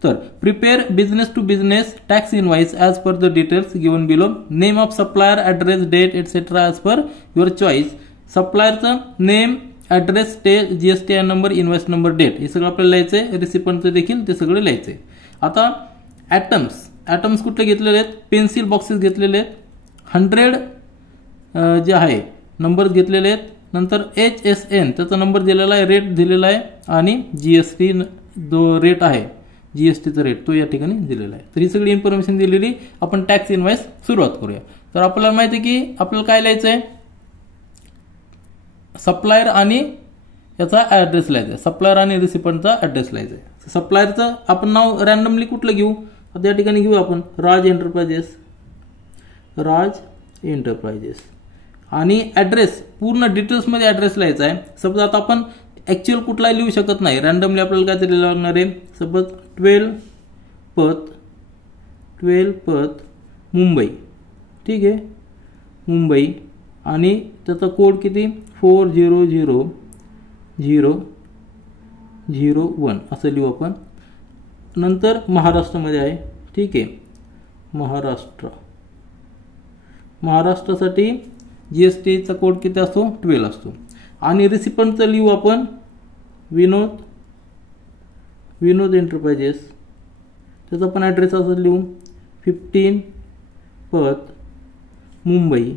तर prepare business to business tax invoice as per the details given below. Name of supplier, address, date etcetera as per your choice. सप्लायरचं name, address, GST IN number, invoice number, date हे सगळं आपल्याला लिहायचं आहे. रिसिपंटचं देखील ते सगळं लिहायचं आहे. आता ॲटम्स कुठले घेतलेले आहेत, पेन्सिल बॉक्सेस घेतलेले आहेत, 100 जे आहे नंबर घेतलेले आहेत. नंतर HSN त्याचा नंबर दिलेला आहे, रेट दिलेला आहे आणि GST जो रेट आहे GSTचा रेट तो या ठिकाणी दिलेला आहे. तर ही सगळी इन्फॉर्मेशन दिलेली आपण टॅक्स इनवॉइस सुरुवात करूया. तर आपल्याला माहिती आहे की आपल्याला काय लिहायचं आहे, सप्लायर आणि याचा ॲड्रेस लिहायचा आहे, सप्लायर आणि रिसिपंटचा ॲड्रेस लिहायचा आहे. सप्लायरचं आपण नाव रॅन्डमली कुठलं घेऊ, आता या ठिकाणी घेऊ आपण राज एंटरप्राइजेस आणि ॲड्रेस पूर्ण डिटेल्समध्ये ॲड्रेस लिहायचा आहे. सपोज आता आपण ॲक्च्युअल कुठलाही लिहू शकत नाही, रॅन्डमली आपल्याला काय तरी लागणार आहे. सपोज 12 पथ मुंबई, ठीक आहे, मुंबई आणि त्याचा कोड किती 400001 असं लिहू आपण. नंतर महाराष्ट्रामध्ये आहे, ठीक आहे, महाराष्ट्रासाठी GSTचा कोड किती असतो 12 असतो. आणि रिसिपंटचं लिहू आपण विनोद एंटरप्राइजेस, त्याचा पण ॲड्रेस असं लिहू 15 पथ मुंबई,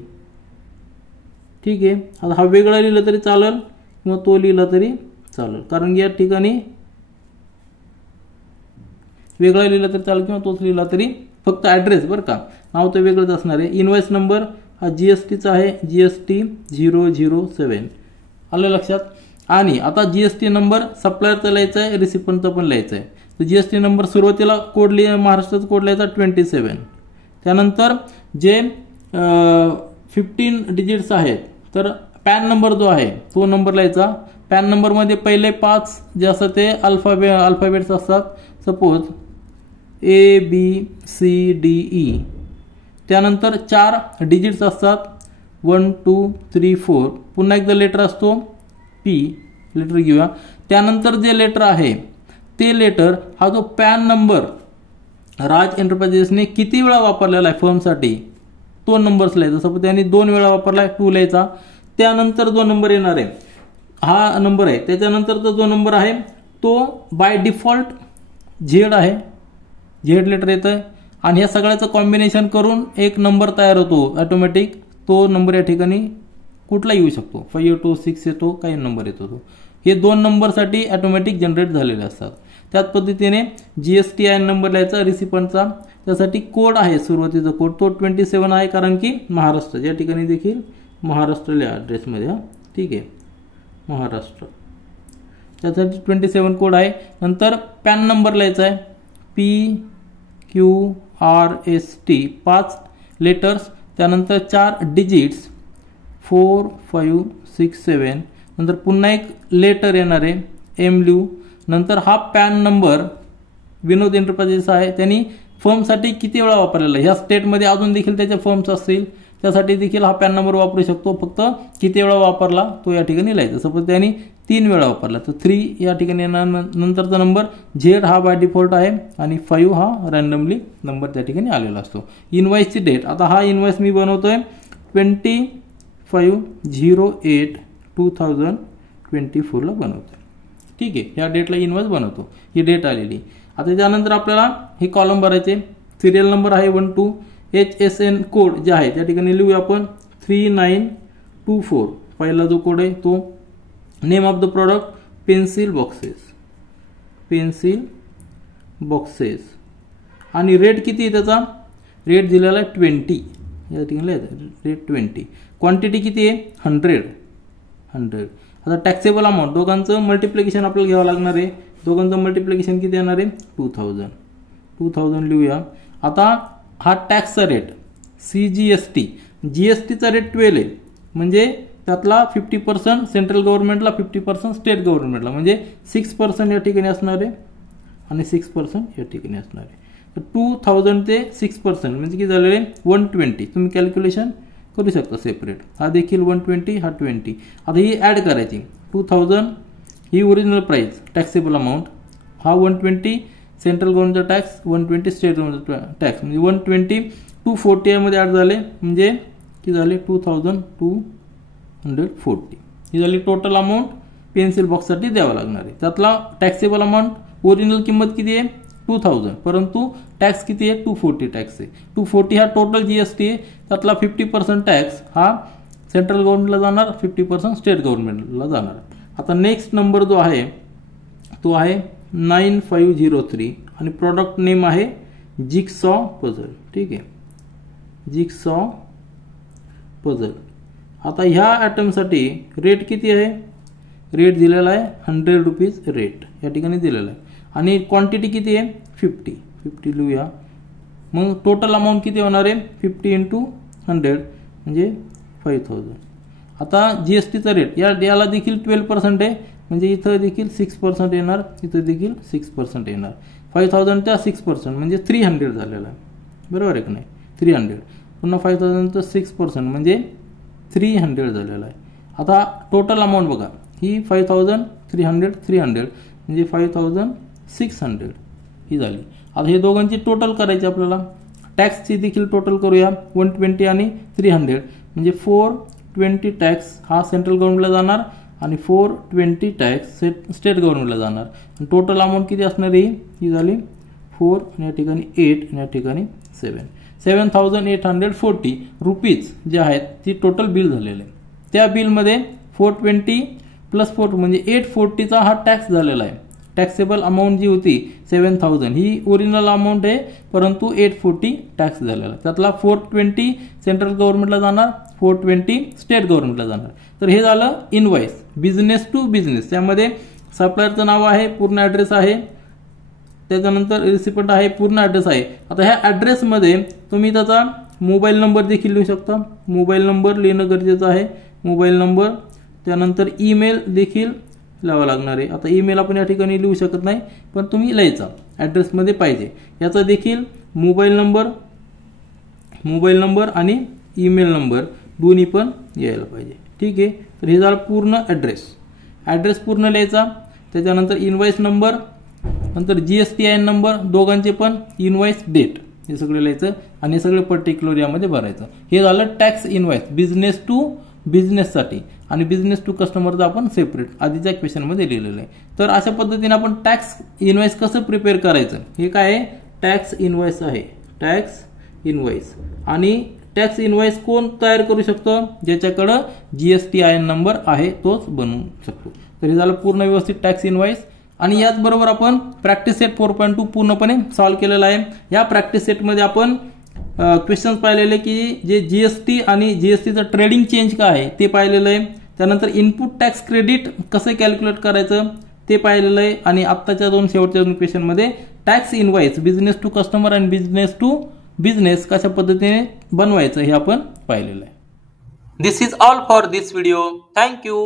ठीक आहे. आता हा वेगळा लिहिला तरी चालेल किंवा तो लिहिला तरी चालेल, कारण या ठिकाणी वेगळा लिहिला तरी चालेल किंवा तोच लिहिला तरी, फक्त ॲड्रेस बरं का, नाव तर वेगळंच असणार आहे. इनवॉइस नंबर हा GSTचा आहे, GST 007 आलं लक्षात. आणि आता GST नंबर सप्लायरचा लिहायचा आहे, रिसिपंटचा पण लिहायचा आहे. तर GST नंबर सुरुवातीला कोड महाराष्ट्राचा कोड लिहायचा 27. त्यानंतर जे 15 डिजिट्स आहेत तर पॅन नंबर जो आहे तो नंबर लिहायचा. पॅन नंबरमध्ये पहिले 5 जे असतात ते अल्फाबेट्स असतात, सपोज ABCDE. त्यानंतर 4 डिजिट्स असतात 1 2 3 4. पुन्हा एकदा लेटर असतो P, लेटर घेऊया. त्यानंतर जे लेटर आहे ते लेटर हा जो पॅन नंबर राज एंटरप्राइजेसने किती वेळा वापरलेला आहे फर्मसाठी तो नंबर्स लिहायचा. सपोज त्यांनी 2 वेळा वापरला आहे 2 लिहायचा. त्यानंतर जो नंबर येणार आहे हा नंबर आहे, त्याच्यानंतरचा जो नंबर आहे तो बाय डिफॉल्ट Z आहे, Z लेटर येतं आहे. आणि ह्या सगळ्याचं कॉम्बिनेशन करून एक नंबर तयार होतो ऑटोमॅटिक. तो नंबर या ठिकाणी कुठला येऊ शकतो, 5 येतो 6 येतो, काही नंबर येतो तो. हे 2 नंबरसाठी ऑटोमॅटिक जनरेट झालेले असतात. त्याच पद्धतीने GST IN नंबर लिहायचा रिसिपंटचा, त्यासाठी कोड आहे सुरुवातीचा कोड तो 27 आहे, कारण की महाराष्ट्र या ठिकाणी देखील महाराष्ट्र लिहा ॲड्रेसमध्ये, हा ठीक आहे, महाराष्ट्र त्यासाठी 27 कोड आहे. नंतर पॅन नंबर लिहायचा आहे PQRST 5 लेटर्स, त्यानंतर 4 डिजिट्स 4 5 6 7, नंतर पुन्हा एक लेटर येणार आहे M लिहू. नंतर हा पॅन नंबर विनोद एंटरप्राइजेस आहे, त्यांनी फर्मसाठी किती वेळा वापरलेला आहे, ह्या स्टेटमध्ये अजून देखील त्याच्या फर्म्स असतील त्यासाठी देखील हा पॅन नंबर वापरू शकतो. फक्त किती वेळा वापरला तो या ठिकाणी लिहायचा. सपोज त्यांनी 3 वेळा वापरला तर 3 या ठिकाणी येणार. नंतरचा नंबर Z हा बाय डिफॉल्ट आहे आणि 5 हा रॅन्डमली नंबर त्या ठिकाणी आलेला असतो. इनवॉइसची डेट, आता हा इनवॉइस मी बनवतोय 25/08/2024 ला बनवतोय. ठीक आहे, ह्या डेटला इनवॉइस बनवतो, ही डेट आलेली. आता त्यानंतर आपल्याला हे कॉलम भरायचे. सिरियल नंबर आहे 1 2, HSN कोड जे आहे त्या ठिकाणी लिहूया आपण 3924. पहिला जो कोड आहे तो. Name of the product pencil boxes आणि रेट किती आहे त्याचा, रेट दिलेला आहे 20 या ठिकाणी लिहायचं रेट 20. क्वांटिटी किती आहे 100. आता टॅक्सेबल अमाऊंट दोघांचं मल्टिप्लिकेशन आपल्याला घ्यावं लागणार आहे. दोघांचं मल्टिप्लिकेशन किती येणार आहे 2000 लिहूया. आता हा टॅक्सचा रेट CGST, GSTचा रेट 12 आहे, म्हणजे त्यातला 50% सेंट्रल गव्हर्नमेंटला 50% स्टेट गव्हर्नमेंटला, म्हणजे 6% या ठिकाणी असणार आहे आणि 6% या ठिकाणी असणार आहे. तर 2000 ते 6% म्हणजे किती झालेले 120. तुम्ही कॅल्क्युलेशन करू शकता सेपरेट. हा देखील 120, हा 20. आता ही ॲड करायची. 2000 ही ओरिजिनल प्राइस टॅक्सेबल अमाऊंट, हा 120 सेंट्रल गव्हर्नमेंटचा टॅक्स, 120 स्टेट गव्हर्नमेंटचा टॅक्स, म्हणजे 120 240 मध्ये ॲड झाले, म्हणजे किती झाले 2240. ही झाली टोटल अमाऊंट पेन्सिल बॉक्ससाठी द्यावं लागणार आहे. त्यातला टॅक्सेबल अमाऊंट ओरिजिनल किंमत किती आहे 2000, परंतु टॅक्स किती आहे 240 टॅक्स आहे. 240 हा टोटल GST आहे, त्यातला 50% टॅक्स हा सेंट्रल गव्हर्नमेंटला जाणार, 50% स्टेट गव्हर्नमेंटला जाणार. आता नेक्स्ट नंबर जो आहे तो आहे 9503 आणि प्रॉडक्ट नेम आहे जिगसॉ पझल. ठीक आहे, जिगसॉ पझल. आता ह्या आयटमसाठी रेट किती आहे, रेट दिलेला आहे 100 रुपीज रेट या ठिकाणी दिलेला आहे आणि क्वांटिटी किती आहे 50 लिहूया. मग टोटल अमाऊंट किती होणार आहे 50 × 100 म्हणजे 5000. आता GSTचा रेट याला देखील 12% आहे, म्हणजे इथं देखील 6% येणार, इथं देखील 6% येणार. 5000च्या 6% म्हणजे 300 झालेला आहे, बरोबर आहे की नाही 300. पुन्हा 5000चं 6% म्हणजे 300 झालेला आहे. आता टोटल अमाऊंट बघा, ही 5000 300 म्हणजे 5600 ही झाली. आता हे दोघांची टोटल करायची आपल्याला. टॅक्सची देखील टोटल करूया. 120 आणि 300 म्हणजे 420 टॅक्स हा सेंट्रल गव्हर्नमेंटला जाणार आणि 420 टॅक्स स्टेट गव्हर्नमेंटला जाणार. टोटल अमाऊंट किती असणार आहे ही झाली 4 आणि या ठिकाणी 8 आणि या ठिकाणी 7840 रुपीज जे आहेत ती टोटल बिल झालेलं आहे. त्या बिलमध्ये 420 + 4 म्हणजे 840चा हा टॅक्स झालेला आहे. टॅक्सेबल अमाऊंट जी होती 7000 ही ओरिजिनल अमाऊंट आहे, परंतु 840 टॅक्स झालेला आहे. त्यातला 420 सेंट्रल गव्हर्नमेंटला जाणार, 420 स्टेट गव्हर्नमेंटला जाणार. तर हे झालं इनवॉइस बिझनेस टू बिझनेस. त्यामध्ये सप्लायरचं नाव आहे, पूर्ण ॲड्रेस आहे, त्याच्यानंतर रिसिपंट आहे, पूर्ण ॲड्रेस आहे. आता ह्या ॲड्रेसमध्ये तुम्ही त्याचा मोबाईल नंबर देखील लिहू शकता. मोबाईल नंबर लिहिणं गरजेचं आहे, मोबाईल नंबर. त्यानंतर ईमेल देखील लिहावं लागणार आहे. आता ईमेल आपण या ठिकाणी लिहू शकत नाही, पण तुम्ही लिहायचा ॲड्रेसमध्ये पाहिजे. याचा देखील मोबाईल नंबर आणि ईमेल नंबर दोन्ही पण यायला पाहिजे. ठीक आहे, तर हे झालं पूर्ण ॲड्रेस पूर्ण लिहायचा. त्याच्यानंतर इनवॉइस नंबर, नंतर GSTIN नंबर, दोघांचे पण इनवॉइस डेट हे सगळं लिहायचं आणि हे सगळं पर्टिक्युलर यामध्ये भरायचं. हे झालं टॅक्स इनवॉइस बिझनेस टू बिझनेससाठी, आणि बिझनेस टू कस्टमरचं आपण सेपरेट आधीच्या क्वेश्चनमध्ये लिहिलेलं आहे. तर अशा पद्धतीने आपण टॅक्स इनवॉइस कसं प्रिपेअर करायचं, हे काय आहे टॅक्स इनवॉइस आहे. टॅक्स इनवॉइस आणि टॅक्स इनवॉइस कोण तयार करू शकतो, ज्याच्याकडं GSTIN नंबर आहे तोच बनवू शकतो. तर हे झालं पूर्ण व्यवस्थित टॅक्स इनवॉइस. आणि याचबरोबर आपण प्रॅक्टिस सेट 4.2 पूर्णपणे सॉल्व्ह केलेला आहे. या प्रॅक्टिस सेटमध्ये आपण क्वेश्चन्स पाहिलेले की जे GST आणि GSTचं ट्रेडिंग चेंज काय आहे ते पाहिलेलं आहे. त्यानंतर इनपुट टॅक्स क्रेडिट कसं कॅल्क्युलेट करायचं ते पाहिलेलं आहे आणि आत्ताच्या दोन शेवटच्या दोन क्वेश्चनमध्ये tax invoice business to customer आणि बिझनेस टू बिझनेस कशा पद्धतीने बनवायचं हे आपण पाहिलेलं आहे. This is all for this video. Thank you.